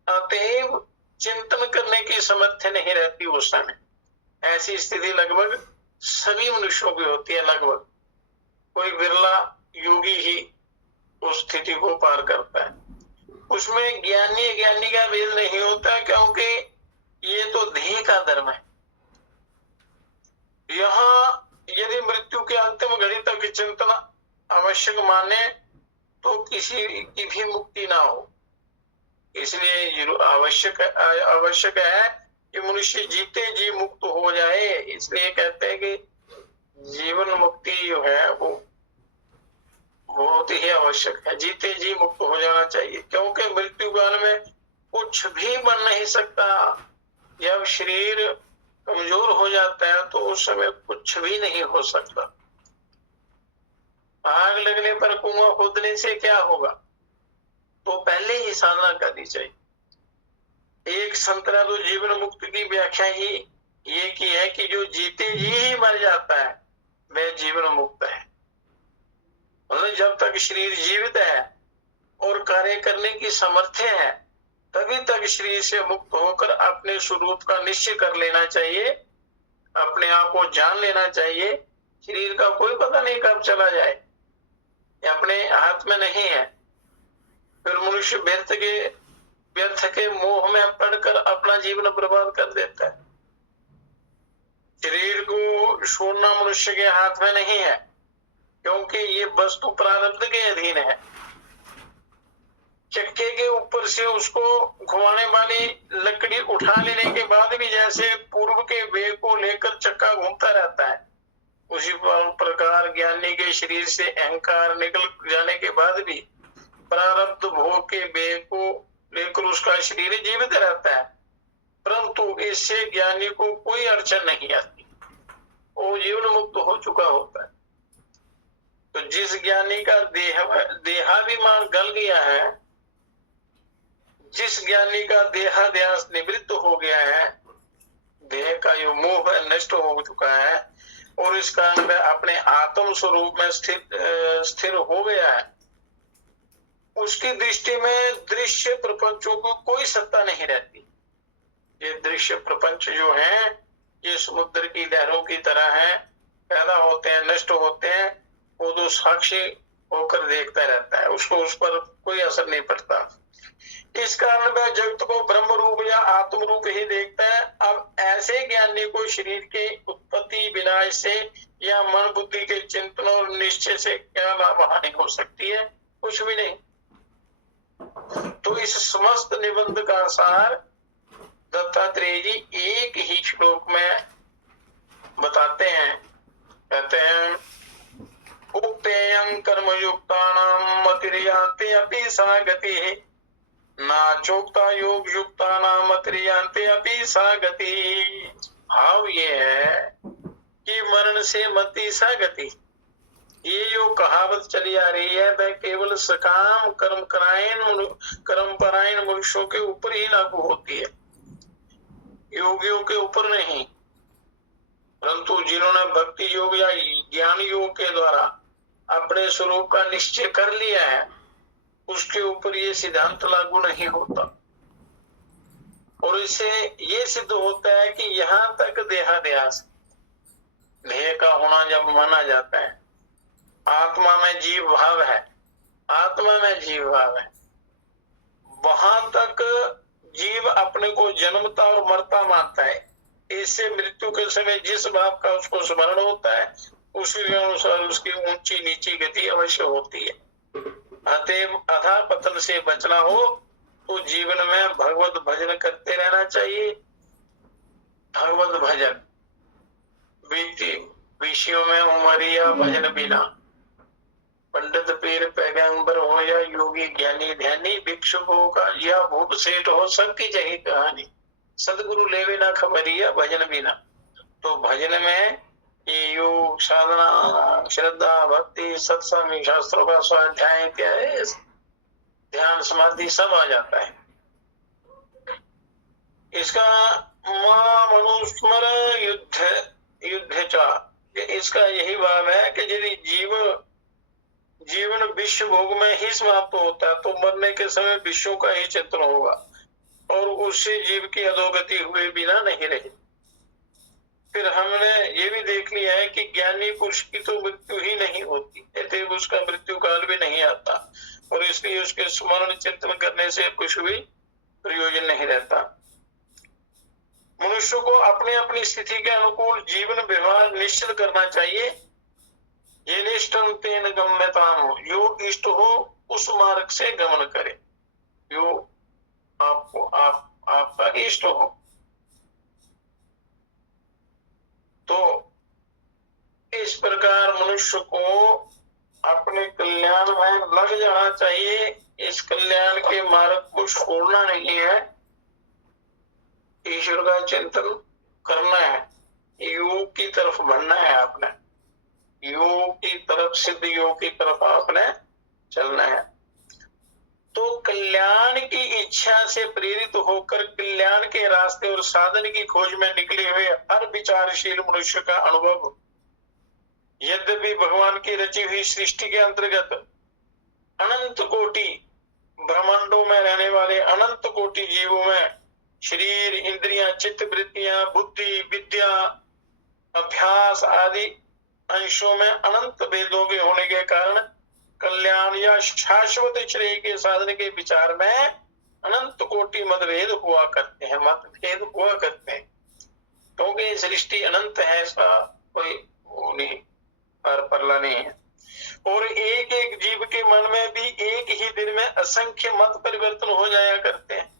अतएव चिंतन करने की सामर्थ्य नहीं रहती उस समय। ऐसी स्थिति लगभग सभी मनुष्यों की होती है, लगभग कोई बिरला योगी ही उस स्थिति को पार करता है। उसमें ज्ञानी ज्ञानी का भेद नहीं होता, क्योंकि ये तो देह का धर्म है। यहाँ यदि मृत्यु के अंतिम घड़ी तक चिंतन आवश्यक माने तो किसी की भी मुक्ति ना हो, इसलिए आवश्यक है कि मनुष्य जीते जी मुक्त हो जाए। इसलिए कहते हैं कि जीवन मुक्ति जो है वो बहुत ही आवश्यक है, जीते जी मुक्त हो जाना चाहिए, क्योंकि मृत्यु काल में कुछ भी बन नहीं सकता। जब शरीर कमजोर हो जाता है तो उस समय कुछ भी नहीं हो सकता। आग लगने पर कुआं खोदने से क्या होगा, तो पहले ही साधना करनी चाहिए। एक संतरा तो जीवन मुक्त की व्याख्या ही ये की है कि जो जीते जी ही मर जाता है वह जीवन मुक्त है। मतलब जब तक शरीर जीवित है और कार्य करने की सामर्थ्य है तभी तक शरीर से मुक्त होकर अपने स्वरूप का निश्चय कर लेना चाहिए, अपने आप को जान लेना चाहिए। शरीर का कोई पता नहीं कब चला जाए, अपने हाथ में नहीं है। फिर मनुष्य व्यर्थ के मोह में पड़कर अपना जीवन बर्बाद कर देता है। शरीर को छोड़ना मनुष्य के हाथ में नहीं है, क्योंकि ये वस्तु प्रारब्ध के अधीन है। चक्के के ऊपर से उसको घुमाने वाली लकड़ी उठा लेने के बाद भी जैसे पूर्व के वेग को लेकर चक्का घूमता रहता है, उसी प्रकार ज्ञानी के शरीर से अहंकार निकल जाने के बाद भी प्रारब्ध भोग के वेग को लेकर उसका शरीर जीवित रहता है, परंतु इससे ज्ञानी को कोई अड़चन नहीं आती, वो जीवन मुक्त हो चुका होता है। तो जिस ज्ञानी का देहाभिमान गल गया है, जिस ज्ञानी का देहाध्यास निवृत्त हो गया है, देह का जो मोह नष्ट हो चुका है और इस कारण वह अपने आत्म स्वरूप में स्थिर हो गया है, उसकी दृष्टि में दृश्य प्रपंचों को कोई सत्ता नहीं रहती। ये दृश्य प्रपंच जो है ये समुद्र की लहरों की तरह है, पैदा होते हैं, नष्ट होते हैं, वो तो साक्षी होकर देखता रहता है, उसको उस पर कोई असर नहीं पड़ता। इस कारण वह जगत को ब्रह्म रूप या आत्म रूप ही देखता है। अब ऐसे ज्ञानी को शरीर के उत्पत्ति विनाश से या मन बुद्धि के चिंतन और निश्चय से क्या लाभ हानि हो सकती है, कुछ भी नहीं। तो इस समस्त निबंध का सार दत्तात्रेय जी एक ही श्लोक में बताते हैं। कहते हैं उक्तेयं कर्मयुक्तानां मतिर्यान्ति अपि सा गतिः नाचोक्ता योग युक्तानां मतिर्यान्ति अपि सा गतिः। भाव ये है कि मरण से मति सा गति, ये जो कहावत चली आ रही है वह केवल सकाम कर्मपरायण मनुष्यों के ऊपर ही लागू होती है, योगियों के ऊपर नहीं। परंतु जिन्होंने भक्ति योग या ज्ञान योग के द्वारा अपने स्वरूप का निश्चय कर लिया है, उसके ऊपर ये सिद्धांत लागू नहीं होता। और इससे ये सिद्ध होता है कि यहाँ तक देहाध्यास, देह का होना जब माना जाता है, आत्मा में जीव भाव है, आत्मा में जीव भाव है, वहां तक जीव अपने को जन्मता और मरता मानता है। इससे मृत्यु के समय जिस भाव का उसको स्मरण होता है, उसी के अनुसार उसकी ऊंची नीची गति अवश्य होती है। अतएव अधा पतन से बचना हो तो जीवन में भगवत भजन करते रहना चाहिए। भगवत भजन विषयों में उमरिया भजन बिना, पंडित पीर पैगंबर हो या योगी ज्ञानी ध्यानी, भिक्षुकों का या भूप सेठ हो, सबकी जही कहानी, सदगुरु लेवे ना खबरिया भजन बिना। तो भजन में ये योग साधना श्रद्धा भक्ति सत्संग शास्त्रों का स्वाध्याय क्या है, ध्यान समाधि सब आ जाता है। इसका मनुस्मर युद्ध चा, इसका यही भाव है कि यदि जीवन विश्व भोग में ही समाप्त होता है तो मरने के समय विश्व का ही चिंतन होगा और उससे जीव की अधोगति हुए बिना नहीं रही। फिर हमने ये भी देख लिया है कि ज्ञानी पुरुष की तो मृत्यु ही नहीं होती, अतएव उसका मृत्यु काल भी नहीं आता और इसलिए उसके स्मरण चिंतन करने से कुछ भी प्रयोजन नहीं रहता। मनुष्य को अपने अपनी स्थिति के अनुकूल जीवन व्यवहार निश्चित करना चाहिए। ये निष्ठम तेन गम्यताम, जो इष्ट हो उस मार्ग से गमन करे, जो आपका इष्ट हो। तो इस प्रकार मनुष्य को अपने कल्याण में लग जाना चाहिए। इस कल्याण के मार्ग को छोड़ना नहीं है, ईश्वर का चिंतन करना है, योग की तरफ बढ़ना है आपने, योग की तरफ, सिद्ध योग की तरफ आपने चलना है। तो कल्याण की इच्छा से प्रेरित होकर कल्याण के रास्ते और साधन की खोज में निकले हुए हर विचारशील मनुष्य का अनुभव, यद्यपि भगवान की रची हुई सृष्टि के अंतर्गत अनंत कोटि ब्रह्मांडों में रहने वाले अनंत कोटि जीवों में शरीर, इंद्रियां, चित्त वृत्तियां, बुद्धि, विद्या, अभ्यास आदि अंशों में अनंत भेदों के होने के कारण कल्याण या शाश्वत श्रेय के साधन के विचार में अनंत कोटि मतभेद हुआ करते हैं, मतभेद हुआ करते हैं, क्योंकि सृष्टि अनंत है, ऐसा कोई वो नहीं, परला नहीं है। और एक एक जीव के मन में भी एक ही दिन में असंख्य मत परिवर्तन हो जाया करते हैं,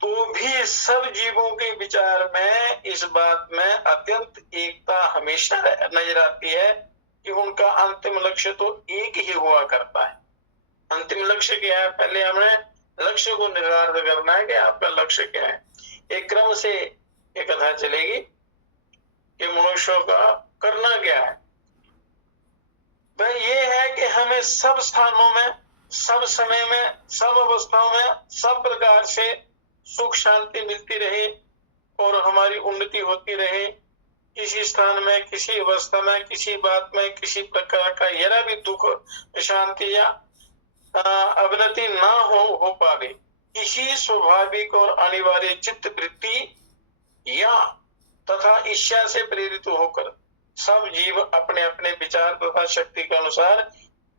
तो भी सब जीवों के विचार में इस बात में अत्यंत एकता हमेशा नजर आती है कि उनका अंतिम लक्ष्य तो एक ही हुआ करता है। अंतिम लक्ष्य क्या है, पहले हमें लक्ष्य को निर्धारित करना है कि आपका लक्ष्य क्या है। एक क्रम से ये कथा चलेगी कि मनुष्यों का करना क्या है। वह ये है कि हमें सब स्थानों में, सब समय में, सब अवस्थाओं में, सब प्रकार से सुख शांति मिलती रहे और हमारी उन्नति होती रहे। किसी स्थान में, किसी अवस्था में, किसी बात में किसी प्रकार का जरा भी दुख, शांति या अवनति ना हो पावे, इसी स्वाभाविक और अनिवार्य चित्त वृत्ति या तथा इच्छा से प्रेरित होकर सब जीव अपने अपने विचार तथा शक्ति के अनुसार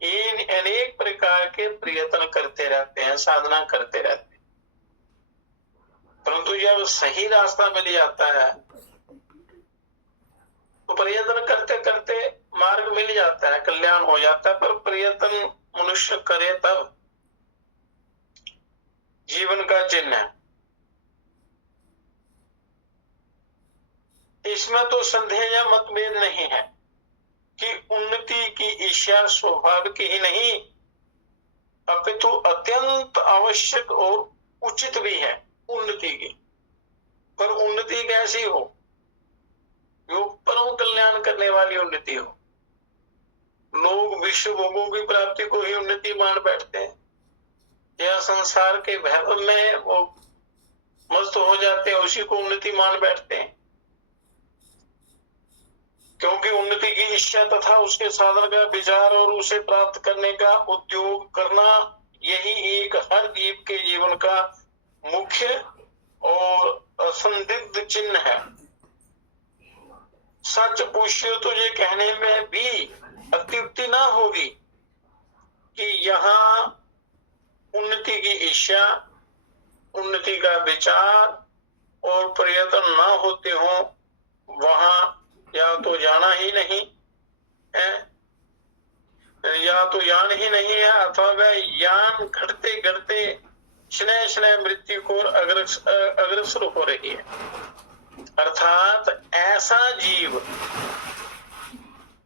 इन अनेक प्रकार के प्रयत्न करते रहते हैं, साधना करते रहते हैं। परंतु जब सही रास्ता मिल जाता है तो प्रयत्न करते करते मार्ग मिल जाता है, कल्याण हो जाता है। पर प्रयत्न मनुष्य करे तब जीवन का चिन्ह है। इसमें तो संदेह या मतभेद नहीं है कि उन्नति की इच्छा स्वाभाविक ही नहीं अपितु अत्यंत आवश्यक और उचित भी है उन्नति की। पर उन्नति कैसी हो, जो कल्याण करने वाली उन्नति हो। लोग विश्व भोगों की प्राप्ति को ही उन्नति मान बैठते हैं, या संसार के वैभव में वो मस्त हो जाते हैं, उसी को उन्नति मान बैठते हैं। क्योंकि उन्नति की इच्छा तथा उसके साधन का विचार और उसे प्राप्त करने का उद्योग करना, यही एक हर जीव के जीवन का मुख्य और असंदिग्ध चिन्ह है। सच पूछिए तो ये कहने में भी अत्युक्ति ना होगी कि यहाँ उन्नति की इच्छा, उन्नति का विचार और प्रयत्न ना होते हो, वहां या तो जाना ही नहीं है, या तो यान ही नहीं है, अथवा वह यान घटते घटते स्नेह स्नेह मृत्यु को अग्रसर हो रही है। अर्थात ऐसा जीव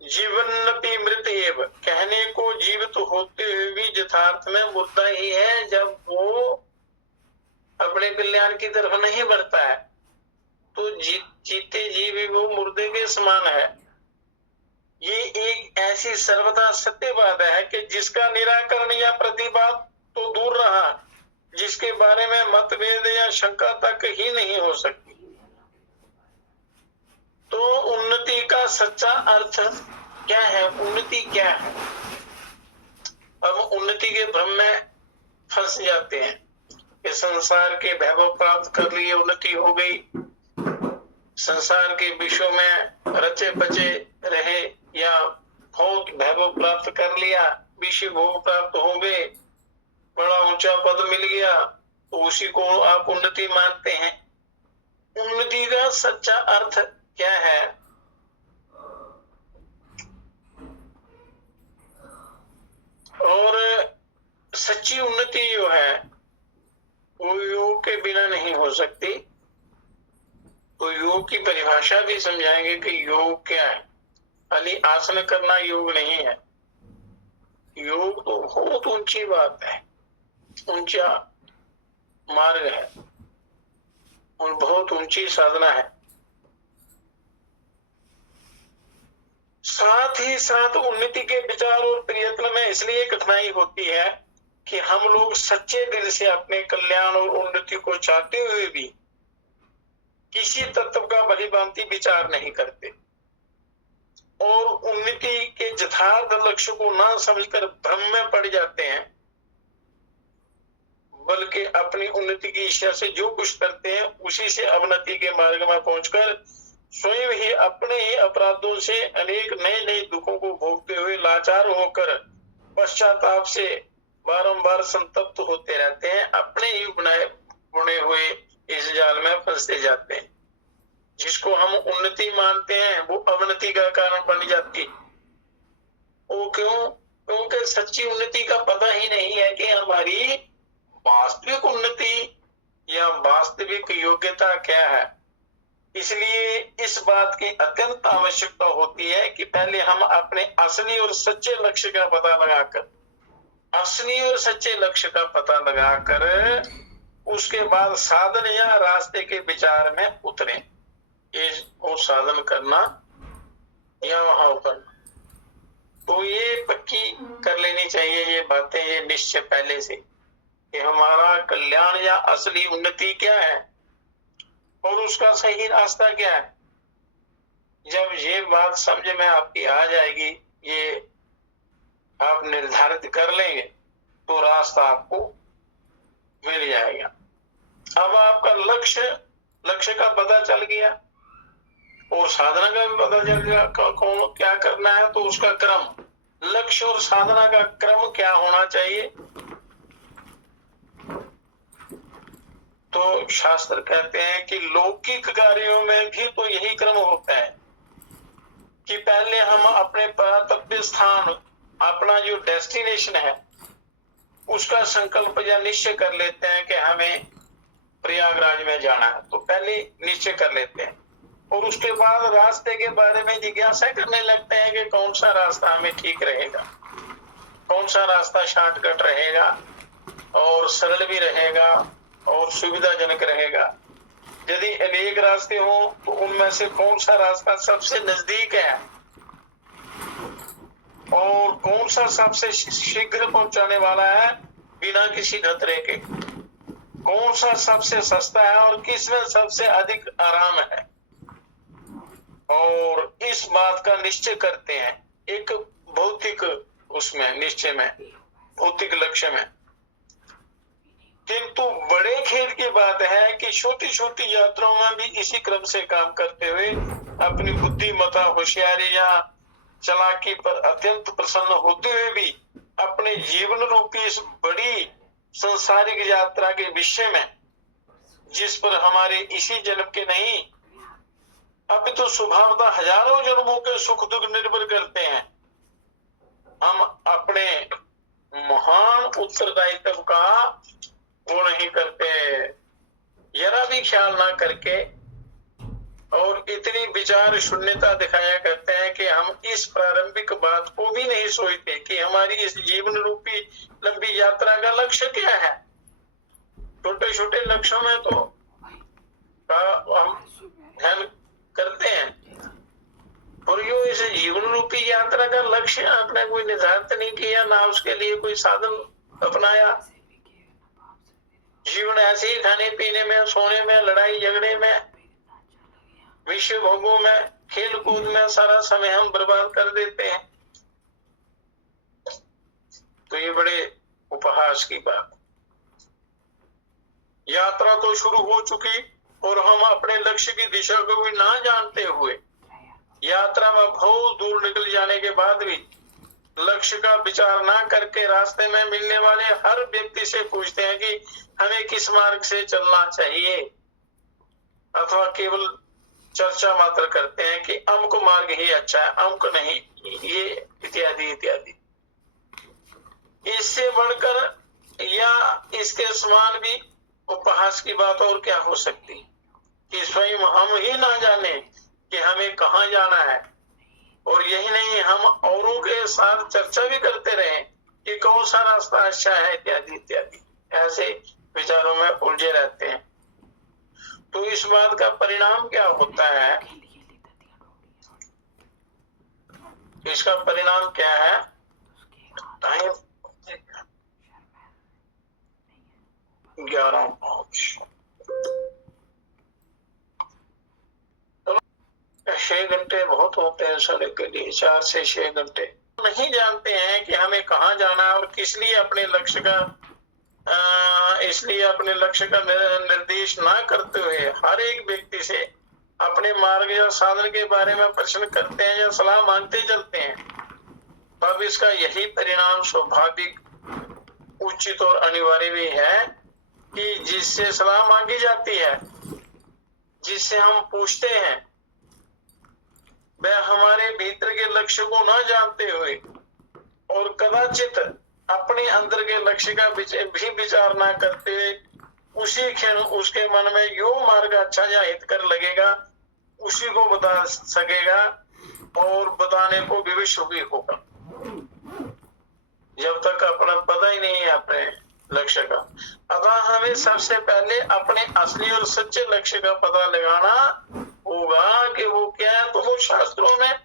जीवन्नपि मृत एव कहने को जीवित होते हुए भी यथार्थ में मुर्दा ही है, जब वो अपने कल्याण की तरफ नहीं बढ़ता है तो जीते जीव वो मुर्दे के समान है। ये एक ऐसी सर्वथा सत्य बात है कि जिसका निराकरण या प्रतिवाद तो दूर रहा, जिसके बारे में मतभेद या शंका तक ही नहीं हो सकती। तो उन्नति का सच्चा अर्थ क्या है? उन्नति क्या है? अब उन्नति के भ्रम में फंस जाते हैं कि संसार के वैभव प्राप्त कर लिए उन्नति हो गई, संसार के विषयों में रचे बचे रहे या बहुत वैभव प्राप्त कर लिया, विषय भोग प्राप्त हो गए, बड़ा ऊंचा पद मिल गया, तो उसी को आप उन्नति मानते हैं। उन्नति का सच्चा अर्थ क्या है? और सच्ची उन्नति जो है वो योग के बिना नहीं हो सकती। तो योग की परिभाषा भी समझाएंगे कि योग क्या है। खाली आसन करना योग नहीं है। योग तो बहुत ऊंची बात है, ऊंचा मार्ग है और बहुत ऊंची साधना है। साथ ही साथ उन्नति के विचार और प्रयत्न में इसलिए कठिनाई होती है कि हम लोग सच्चे दिल से अपने कल्याण और उन्नति को चाहते हुए भी किसी तत्व का भलीभांति विचार नहीं करते और उन्नति के यथार्थ लक्ष्य को ना समझकर भ्रम में पड़ जाते हैं, बल्कि अपनी उन्नति की इच्छा से जो कुछ करते हैं उसी से अवनति के मार्ग में पहुंचकर स्वयं ही अपने ही अपराधों से अनेक नए नए दुखों को भोगते हुए लाचार होकर पश्चाताप से बारंबार संतप्त होते रहते हैं, अपने ही बुने हुए इस जाल में फंसते जाते हैं। जिसको हम उन्नति मानते हैं वो अवनति का कारण बन जाती। वो क्यों? क्योंकि सच्ची उन्नति का पता ही नहीं है कि हमारी वास्तविक उन्नति या वास्तविक योग्यता क्या है। इसलिए इस बात की अत्यंत आवश्यकता होती है कि पहले हम अपने असली और सच्चे लक्ष्य का पता लगाकर उसके बाद साधन या रास्ते के विचार में उतरें। वो साधन करना या वहां करना, तो ये पक्की कर लेनी चाहिए ये बातें, ये निश्चय पहले से कि हमारा कल्याण या असली उन्नति क्या है और उसका सही रास्ता क्या है। जब ये बात समझ में आपकी आ जाएगी, ये आप निर्धारित कर लेंगे तो रास्ता आपको मिल जाएगा। अब आपका लक्ष्य का पता चल गया और साधना का भी पता चल गया कौन क्या करना है, तो उसका क्रम, लक्ष्य और साधना का क्रम क्या होना चाहिए। तो शास्त्र कहते हैं कि लौकिक कार्यों में भी तो यही क्रम होता है कि पहले हम अपने प्राप्य स्थान, अपना जो डेस्टिनेशन है उसका संकल्प या निश्चय कर लेते हैं कि हमें प्रयागराज में जाना है, तो पहले निश्चय कर लेते हैं और उसके बाद रास्ते के बारे में जिज्ञासा करने लगते हैं कि कौन सा रास्ता हमें ठीक रहेगा, कौन सा रास्ता शॉर्टकट रहेगा और सरल भी रहेगा और सुविधाजनक रहेगा। यदि अनेक रास्ते हो तो उनमें से कौन सा रास्ता सबसे नजदीक है और कौन सा सबसे शीघ्र पहुंचाने वाला है बिना किसी खतरे के, कौन सा सबसे सस्ता है और किसमें सबसे अधिक आराम है, और इस बात का निश्चय करते हैं एक भौतिक उसमें निश्चय में, भौतिक लक्ष्य में। किंतु बड़े खेद की बात है कि छोटी छोटी यात्राओं में भी इसी क्रम से काम करते हुए अपनी बुद्धिमत्ता, होशियारी या चालाकी पर अत्यंत प्रसन्न होते हुए भी अपने जीवन रूपी इस बड़ी संसारिक यात्रा के विषय में, जिस पर हमारे इसी जन्म के नहीं अभी तो स्वभावतः हजारों जन्मों के सुख दुख निर्भर करते हैं, हम अपने महान उत्तरदायित्व का वो नहीं करते, जरा भी ख्याल ना करके और इतनी विचार शून्यता दिखाया करते हैं कि हम इस प्रारंभिक बात को भी नहीं सोचते कि हमारी इस जीवन रूपी लंबी यात्रा का लक्ष्य क्या है। छोटे छोटे लक्ष्यों में तो हम ध्यान करते हैं और यो इस जीवन रूपी यात्रा का लक्ष्य आपने कोई निर्धारित नहीं किया, ना उसके लिए कोई साधन अपनाया। जीवन ऐसे ही खाने पीने में, सोने में, लड़ाई झगड़े में, विषय भोगों में, खेल कूद में सारा समय हम बर्बाद कर देते हैं। तो ये बड़े उपहास की बात। यात्रा तो शुरू हो चुकी और हम अपने लक्ष्य की दिशा को भी ना जानते हुए यात्रा में बहुत दूर निकल जाने के बाद भी लक्ष्य का विचार ना करके रास्ते में मिलने वाले हर व्यक्ति से पूछते हैं कि हमें किस मार्ग से चलना चाहिए, अथवा केवल चर्चा मात्र करते हैं कि अमुक मार्ग ही अच्छा है, अमुक नहीं, ये इत्यादि इत्यादि। इससे बढ़कर या इसके समान भी उपहास की बात और क्या हो सकती कि स्वयं हम ही ना जाने कि हमें कहाँ जाना है, और यही नहीं हम औरों के साथ चर्चा भी करते रहे कि कौन सा रास्ता अच्छा है इत्यादि इत्यादि, ऐसे विचारों में उलझे रहते हैं। तो इस बात का परिणाम क्या होता है, इसका परिणाम क्या है, टाइम 11:05, 6 घंटे बहुत होते हैं सड़क के लिए, 4 से 6 घंटे। नहीं जानते हैं कि हमें कहाँ जाना है और किस लिए अपने लक्ष्य का इसलिए अपने लक्ष्य का निर्देश ना करते हुए हर एक व्यक्ति से अपने मार्ग या साधन के बारे में प्रश्न करते हैं या सलाह मांगते चलते हैं, तब इसका यही परिणाम स्वाभाविक, उचित और अनिवार्य भी है कि जिससे सलाह मांगी जाती है, जिससे हम पूछते हैं, वह हमारे भीतर के लक्ष्य को न जानते हुए और कदाचित अपने अंदर के लक्ष्य का भी विचार ना करते हुए उसी क्षण उसके मन में जो मार्ग अच्छा या हितकर लगेगा उसी को बता सकेगा और बताने को विवश भी होगा, जब तक अपना पता ही नहीं है अपने लक्ष्य का। अतः हमें सबसे पहले अपने असली और सच्चे लक्ष्य का पता लगाना होगा कि वो क्या है। तो वो शास्त्रों में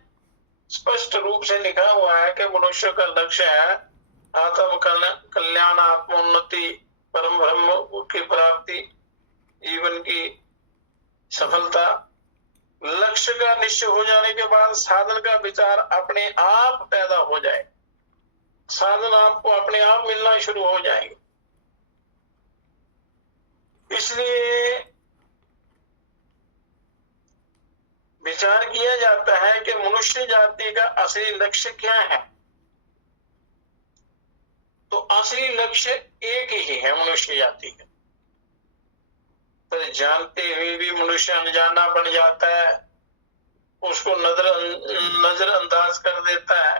स्पष्ट रूप से लिखा हुआ है कि मनुष्य का लक्ष्य है आत्म कल्याण, आत्मोन्नति, परम ब्रह्म की प्राप्ति, जीवन की सफलता। लक्ष्य का निश्चय हो जाने के बाद साधन का विचार अपने आप पैदा हो जाए, साधन आपको अपने आप मिलना शुरू हो जाएंगे। इसलिए विचार किया जाता है कि मनुष्य जाति का असली लक्ष्य क्या है। तो असली लक्ष्य एक ही है मनुष्य जाति का, पर जानते हुए भी मनुष्य अनजाना बन जाता है, उसको नजरअंदाज कर देता है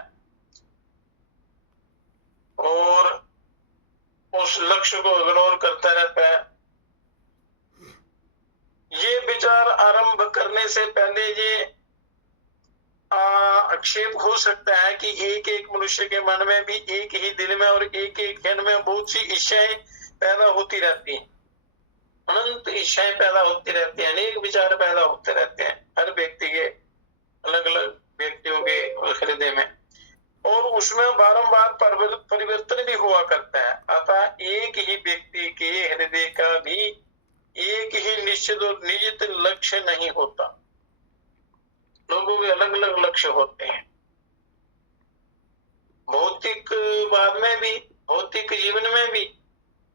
और उस लक्ष्य को इग्नोर करता रहता है। ये विचार आरंभ करने से पहले ये आक्षेप हो सकता है कि एक एक मनुष्य के मन में भी एक ही दिल में और एक एक क्षण में बहुत सी इच्छाएं पैदा होती रहती हैं अनंत इच्छाएं पैदा होती रहती हैं, अनेक विचार पैदा होते रहते हैं हर व्यक्ति के, अलग अलग व्यक्तियों के हृदय में, और उसमें बारंबार परिवर्तन भी हुआ करता है। अतः एक ही व्यक्ति के हृदय का भी एक ही निश्चित और नियत लक्ष्य नहीं होता, लोगों के अलग अलग लक्ष्य होते हैं। भौतिक बाद में भी, भौतिक जीवन में भी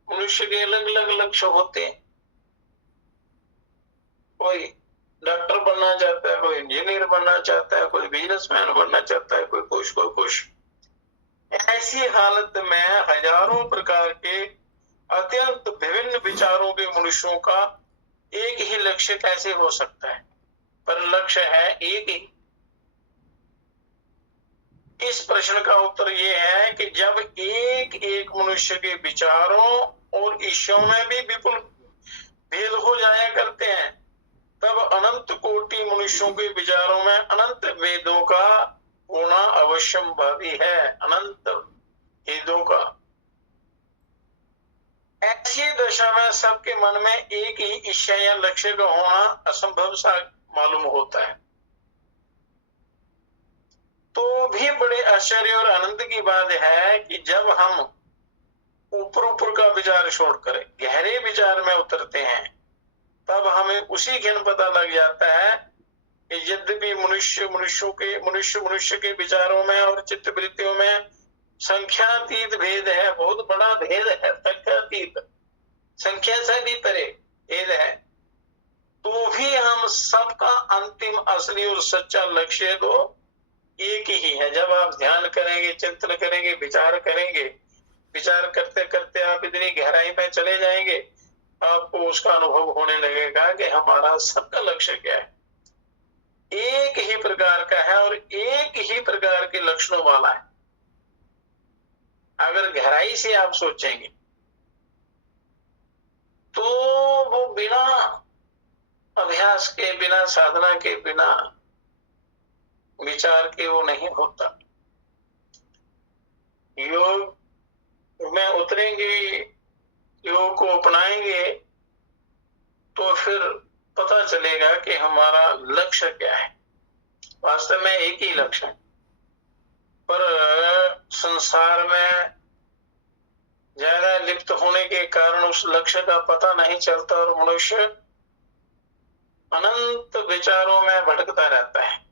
मनुष्य के अलग अलग लक्ष्य होते हैं। कोई डॉक्टर बनना चाहता है, कोई इंजीनियर बनना चाहता है, कोई बिजनेसमैन बनना चाहता है, कोई कुछ कोई कुछ। ऐसी हालत में हजारों प्रकार के अत्यंत विभिन्न विचारों के मनुष्यों का एक ही लक्ष्य कैसे हो सकता है? पर लक्ष्य है एक ही। इस प्रश्न का उत्तर ये है कि जब एक एक मनुष्य के विचारों और इच्छाओं में भी विपुल भेद हो जाया करते हैं, तब अनंत कोटि मनुष्यों के विचारों में अनंत भेदों का होना अवश्यंभावी है। अनंत भेदों का, ऐसी दशा में सबके मन में एक ही इच्छा या लक्ष्य का होना असंभव सा मालूम होता है। तो भी बड़े आश्चर्य और आनंद की बात है कि जब हम ऊपर ऊपर का विचार छोड़कर गहरे विचार में उतरते हैं, तब हमें उसी क्षण पता लग जाता है कि यद्यपि मनुष्य के विचारों में और चित्तवृत्तियों में संख्यातीत भेद है, बहुत बड़ा भेद है, संख्यातीत, संख्या से भी परे भेद है, तो भी हम सबका अंतिम असली और सच्चा लक्ष्य तो एक ही है। जब आप ध्यान करेंगे, चिंतन करेंगे, विचार करेंगे, विचार करते करते आप इतनी गहराई में चले जाएंगे, आपको उसका अनुभव होने लगेगा कि हमारा सबका लक्ष्य क्या है, एक ही प्रकार का है और एक ही प्रकार के लक्षणों वाला है। अगर गहराई से आप सोचेंगे तो वो बिना अभ्यास के, बिना साधना के, बिना विचार के वो नहीं होता। योग में उतरेंगे, योग को अपनाएंगे, तो फिर पता चलेगा कि हमारा लक्ष्य क्या है। वास्तव में एक ही लक्ष्य है, पर संसार में ज्यादा लिप्त होने के कारण उस लक्ष्य का पता नहीं चलता और मनुष्य अनंत विचारों में भटकता रहता है।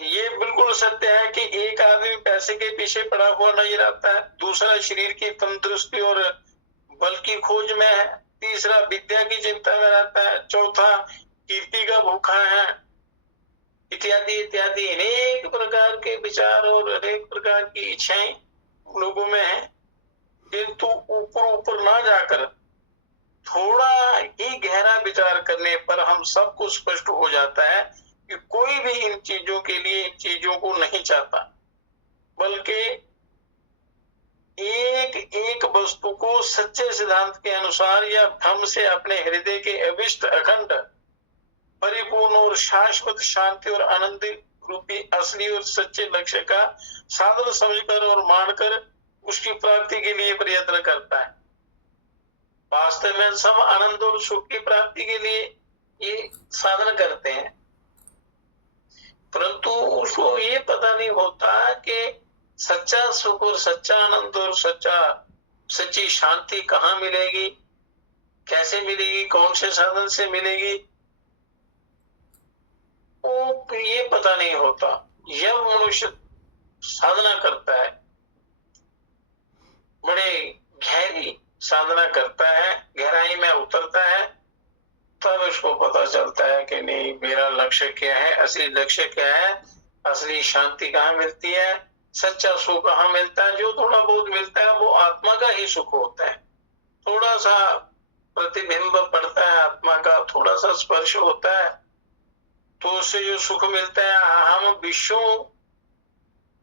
ये बिल्कुल सत्य है कि एक आदमी पैसे के पीछे पड़ा हुआ नजर आता है, दूसरा शरीर की तंदुरुस्ती और बल की खोज में है, तीसरा विद्या की चिंता में रहता है, चौथा कीर्ति का भूखा है, इत्यादि इत्यादि अनेक प्रकार के विचार और अनेक प्रकार की इच्छाएं लोगों में है। किंतु ऊपर ऊपर ना जाकर थोड़ा ही गहरा विचार करने पर हम सबको स्पष्ट हो जाता है कि कोई भी इन चीजों के लिए इन चीजों को नहीं चाहता, बल्कि एक एक वस्तु को सच्चे सिद्धांत के अनुसार या भ्रम से अपने हृदय के अभिष्ट, अखंड, परिपूर्ण और शाश्वत शांति और आनंद रूपी असली और सच्चे लक्ष्य का साधन समझकर और मानकर उसकी प्राप्ति के लिए प्रयत्न करता है। वास्तव में सब आनंद और सुख की प्राप्ति के लिए ये साधन करते हैं, परंतु उसको ये पता नहीं होता कि सच्चा सुख और सच्चा आनंद और सच्ची शांति कहाँ मिलेगी, कैसे मिलेगी, कौन से साधन से मिलेगी, वो ये पता नहीं होता। यह मनुष्य साधना करता है, बड़े गहरी साधना करता है, गहराई में उतरता है, तब उसको पता चलता है कि नहीं, मेरा लक्ष्य क्या है, असली लक्ष्य क्या है, असली शांति कहाँ मिलती है, सच्चा सुख कहाँ मिलता है। जो थोड़ा बहुत मिलता है वो आत्मा का ही सुख होता है, थोड़ा सा प्रतिबिंब पड़ता है आत्मा का, थोड़ा सा स्पर्श होता है, तो उससे जो सुख मिलता है हम विषयों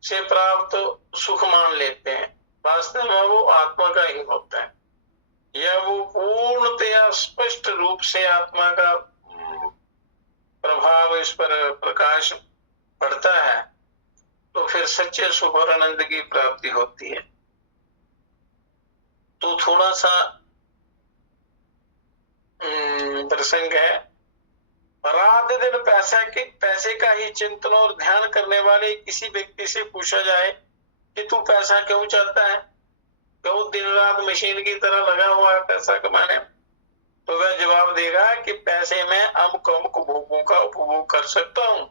से प्राप्त सुख मान लेते हैं, वास्तव में वो आत्मा का ही होता है। यह वो पूर्णतया स्पष्ट रूप से आत्मा का प्रभाव इस पर प्रकाश पड़ता है, तो फिर सच्चे सुख और आनंद की प्राप्ति होती है। तो थोड़ा सा प्रसंग है। रात दिन पैसे का ही चिंतन और ध्यान करने वाले किसी व्यक्ति से पूछा जाए कि तू पैसा क्यों चाहता है, क्यों दिन रात मशीन की तरह लगा हुआ है पैसा कमाने, तो वह जवाब देगा कि पैसे में अमुक अमुक भोगों का उपभोग कर सकता हूँ,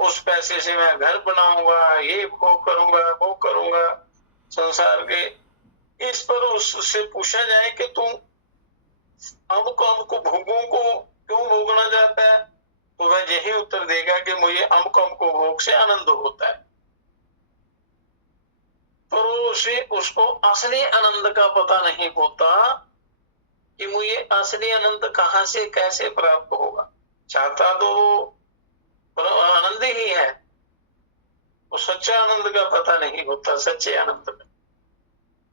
उस पैसे से मैं घर बनाऊंगा, ये भोग करूंगा, वो करूंगा संसार के। इस पर उससे पूछा जाए कि तुम अमुक अमुक भोगों को क्यों भोगना चाहता है, तो वह यही उत्तर देगा कि मुझे अमुक अमुक भोग से आनंद होता है। पर उसे उसको असली आनंद का पता नहीं होता कि मुझे असली आनंद कहाँ से कैसे प्राप्त होगा। चाहता तो वो आनंद ही है, वो सच्चा आनंद का पता नहीं होता, सच्चे आनंद का।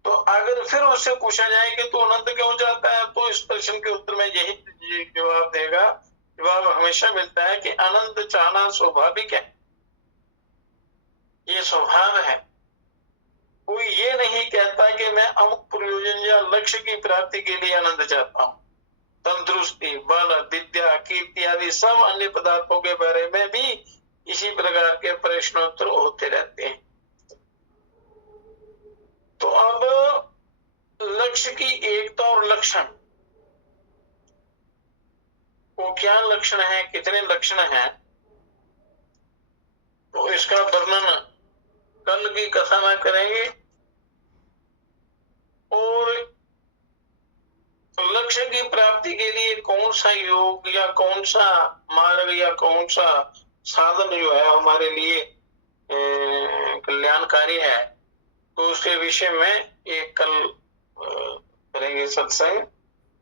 तो अगर फिर उससे पूछा जाए कि तू आनंद क्यों चाहता है, तो इस प्रश्न के उत्तर में यही जवाब देगा। जवाब हमेशा मिलता है कि आनंद चाहना स्वाभाविक है, ये स्वभाव है। कोई ये नहीं कहता कि मैं अमुक प्रयोजन या लक्ष्य की प्राप्ति के लिए आनंद चाहता हूँ। तंदुरुस्ती, बल, विद्या, कीर्ति आदि सब अन्य पदार्थों के बारे में भी इसी प्रकार के प्रश्नोत्तर होते रहते हैं। तो अब लक्ष्य की एकता और लक्षण, वो क्या लक्षण है, कितने लक्षण हैं, तो इसका वर्णन कल की कथा में करेंगे। और लक्ष्य की प्राप्ति के लिए कौन सा योग या कौन सा मार्ग या कौन सा साधन जो है हमारे लिए कल्याणकारी है, तो उसके विषय में एक कल करेंगे सत्संग।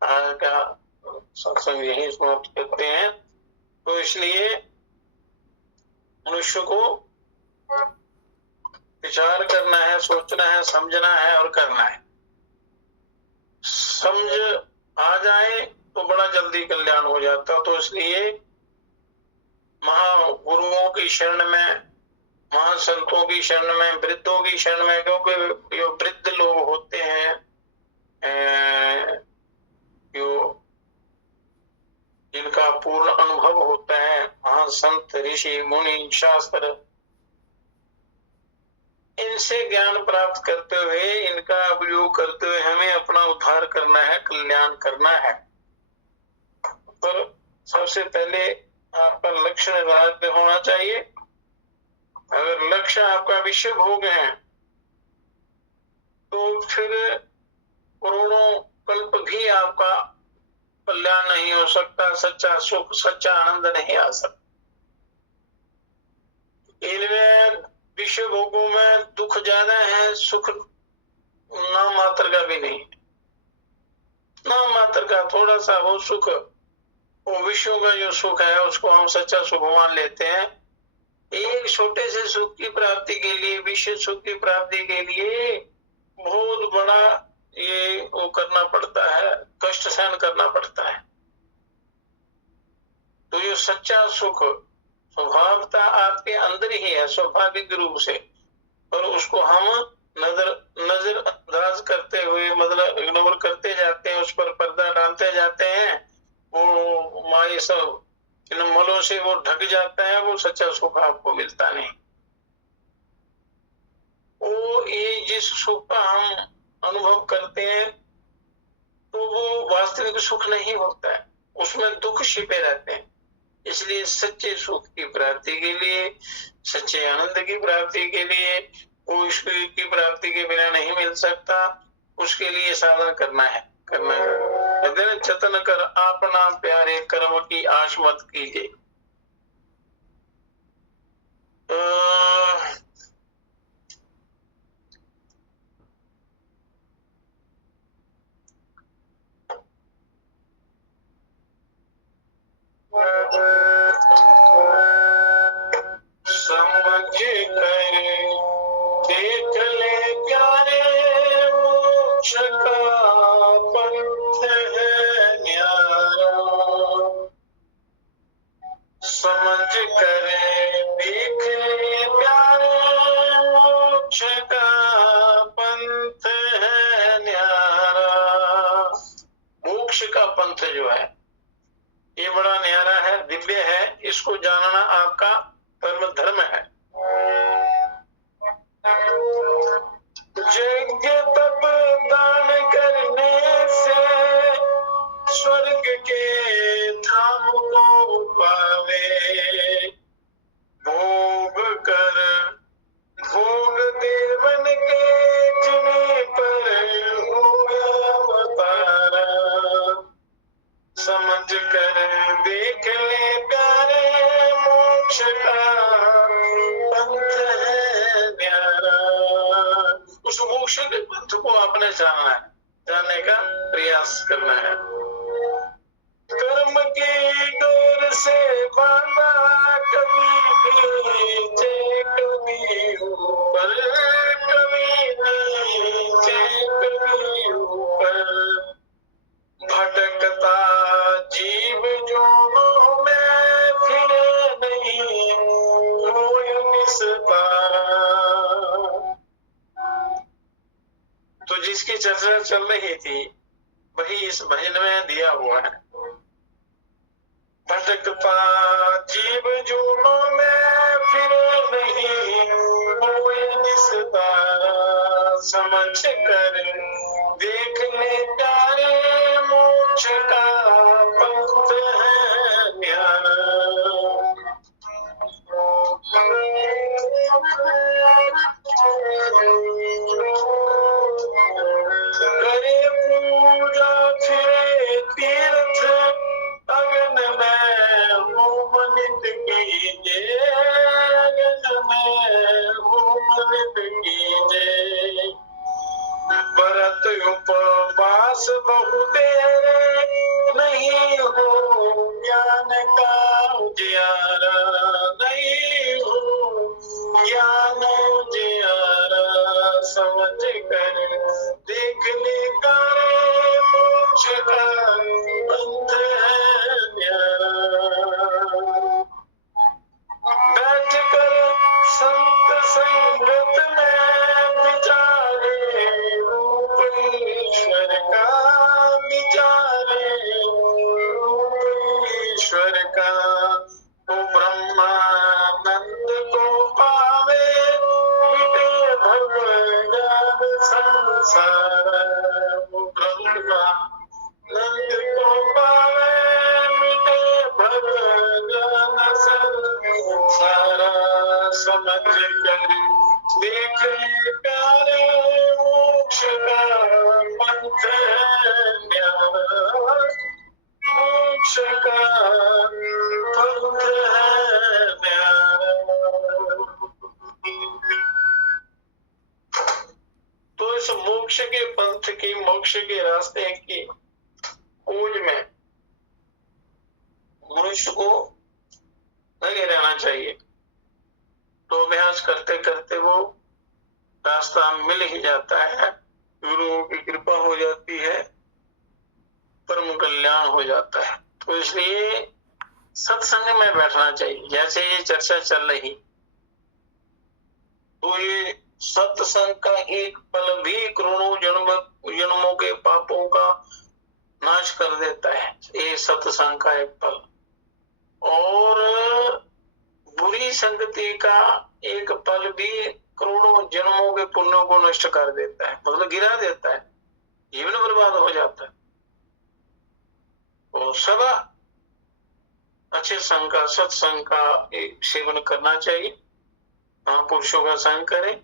आज का सत्संग यही समाप्त करते हैं। तो इसलिए मनुष्य को विचार करना है, सोचना है, समझना है और करना है। समझ आ जाए तो बड़ा जल्दी कल्याण हो जाता। तो इसलिए महागुरुओं की शरण में, महासंतों की शरण में, वृद्धों की शरण में, क्योंकि जो वृद्ध लोग होते हैं, जो जिनका पूर्ण अनुभव होता है, महासंत, ऋषि, मुनि, शास्त्र, इनसे ज्ञान प्राप्त करते हुए, इनका उपयोग करते हुए हमें अपना उद्धार करना है, कल्याण करना है। पर सबसे पहले आपका लक्ष्य निर्धारित होना चाहिए। अगर लक्ष्य आपका विश्व भोग है तो फिर करोड़ों कल्प भी आपका कल्याण नहीं हो सकता, सच्चा सुख, सच्चा आनंद नहीं आ सकता। इनमें विश्व भोगों में दुख ज्यादा है, सुख नाम मात्र का भी नहीं, नाम मात्र का थोड़ा सा वो सुख, वो विश्व का जो सुख है उसको हम सच्चा सुख मान लेते हैं। एक छोटे से सुख की प्राप्ति के लिए, विश्व सुख की प्राप्ति के लिए बहुत बड़ा ये वो करना पड़ता है, कष्ट सहन करना पड़ता है। तो ये सच्चा सुख स्वभावता आपके अंदर ही है, स्वाभाविक रूप से, और उसको हम नजरअंदाज करते हुए, मतलब इग्नोर करते जाते हैं, उस पर पर्दा डालते जाते हैं, वो माई सब इन मलों से वो ढक जाता है, वो सच्चा सुख आपको मिलता नहीं। वो ये जिस सुख का हम अनुभव करते हैं तो वो वास्तविक सुख नहीं होता है, उसमें दुख छिपे रहते हैं। इसलिए सच्चे सुख की प्राप्ति के लिए, सच्चे आनंद की प्राप्ति के लिए, वो ईश्वर की प्राप्ति के बिना नहीं मिल सकता। उसके लिए साधन करना है, करना है। जतन कर अपना प्यारे कर्म की आश मत कीजिए। समझ कर देख ले प्यारे, मोक्ष का पंथ है न्यारा। समझ कर देख ले प्यारे, हुआ है। ये बड़ा न्यारा है, दिव्य है, इसको जानना आपका परम धर्म है। यज्ञ तप दान करने से स्वर्ग के धाम को पावे, भोग कर भोग देवन के जिन्हें पर होगा अवतारा, समझ कर देख ले प्यारे मोक्ष का पंथ है न्यारा। उस मोक्ष के पंथ को आपने जानना है, जानने का प्रयास करना है। कर्म की डोर से बांधा कभी नीचे कभी ऊपर, कभी नीचे कभी ऊपर, भटकता जीव जोनों में फिरे नहीं कोई निस्तारा। तो जिसकी चर्चा चल रही थी वही इस भजन में दिया हुआ है। भटकता जीव जोनों में फिरे नहीं कोई निस्तारा, समझ कर देख ले प्यारे मोक्ष का पंथ है न्यारा। करे पूजा फिरे तीर्थ अगन में होम नित कीजे, अगन में होम नित कीजे, व्रत उपवास बहु तेरे नहीं हो ज्ञान का उजियारा, नहीं हो ज्ञान उजियारा, समझ कर देख ले करे मोक्ष का पंथ है न्यारा। बैठ कर संत संगत में विचारे रूप ईश्वर का, विचारे रूप ईश्वर का, वो ब्रह्मानंद को पावे मिटे भव ज्ञान संसार, वो ब्रह्मानंद को पावे मिटे भव ज्ञान संसार, समझ कर देख ले प्यारे मोक्ष का पंथ है न्यारा, मोक्ष का पंथ है न्यारा। तो इस मोक्ष के पंथ की, मोक्ष के रास्ते की खोज में मनुष्य को लगे रहना चाहिए। तो अभ्यास करते करते वो रास्ता मिल ही जाता है, गुरुओं की कृपा हो जाती है, परम कल्याण हो जाता है। तो इसलिए सत्संग में बैठना चाहिए। जैसे ये चर्चा चल रही, तो ये सत्संग का एक पल भी करोड़ों जन्मों के पापों का नाश कर देता है, ये सत्संग का एक पल। और बुरी संगति का एक पल भी करोड़ों जन्मों के पुण्यों को नष्ट कर देता है, मतलब गिरा देता है, जीवन बर्बाद हो जाता है। और सदा अच्छे संग का, सत्संग का सेवन करना चाहिए। महापुरुषों का संग करें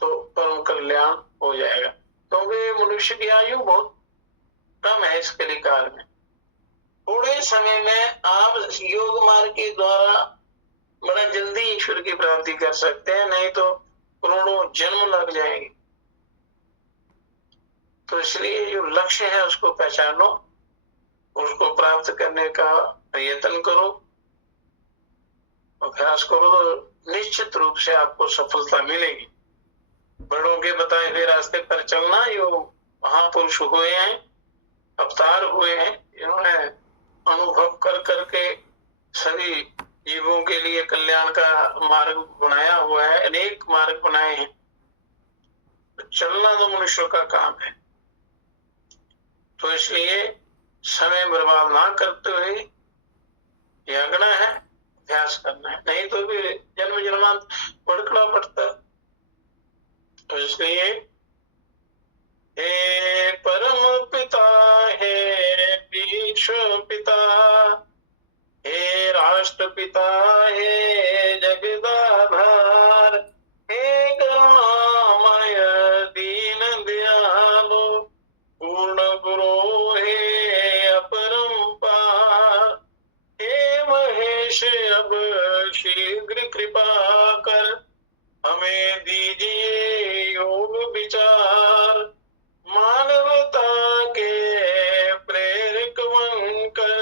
तो परम कल्याण हो जाएगा। क्योंकि मनुष्य की आयु बहुत कम है इस कलिकाल में। थोड़े समय में आप योग मार्ग के द्वारा बड़ा जल्दी ईश्वर की प्राप्ति कर सकते हैं, नहीं तो करोड़ों जन्म लग जाएंगे। तो इसलिए जो लक्ष्य है उसको पहचानो, उसको प्राप्त करने का प्रयत्न करो, अभ्यास करो, तो निश्चित रूप से आपको सफलता मिलेगी। बड़ों के बताए हुए रास्ते पर चलना, जो महापुरुष हुए हैं, अवतार हुए हैं, इन्होंने अनुभव कर करके सभी जीवों के लिए कल्याण का मार्ग बनाया हुआ है, अनेक मार्ग बनाए हैं। तो चलना तो मनुष्य का काम है। तो इसलिए समय बर्बाद ना करते हुए जागना है, अभ्यास करना है, नहीं तो फिर जन्म जन्मांत भड़कना पड़ता है। तो इसलिए हे परम पिता, हे विश्व पिता, हे राष्ट्र पिता, हे जगदाधार, हे करुणामय दीन दयालो, पूर्ण गुरु हे अपरंपार, हे महेश अब शीघ्र कृपा कर, हमें दीजिए योग विचार, मानवता के प्रेरक बनकर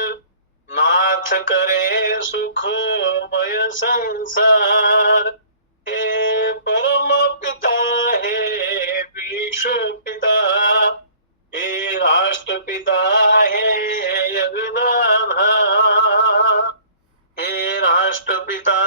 नाथ करे सुखमय संसार। हे परम पिता, हे विश्व पिता, हे राष्ट्र पिता, हे जगदाधार, हे राष्ट्र पिता,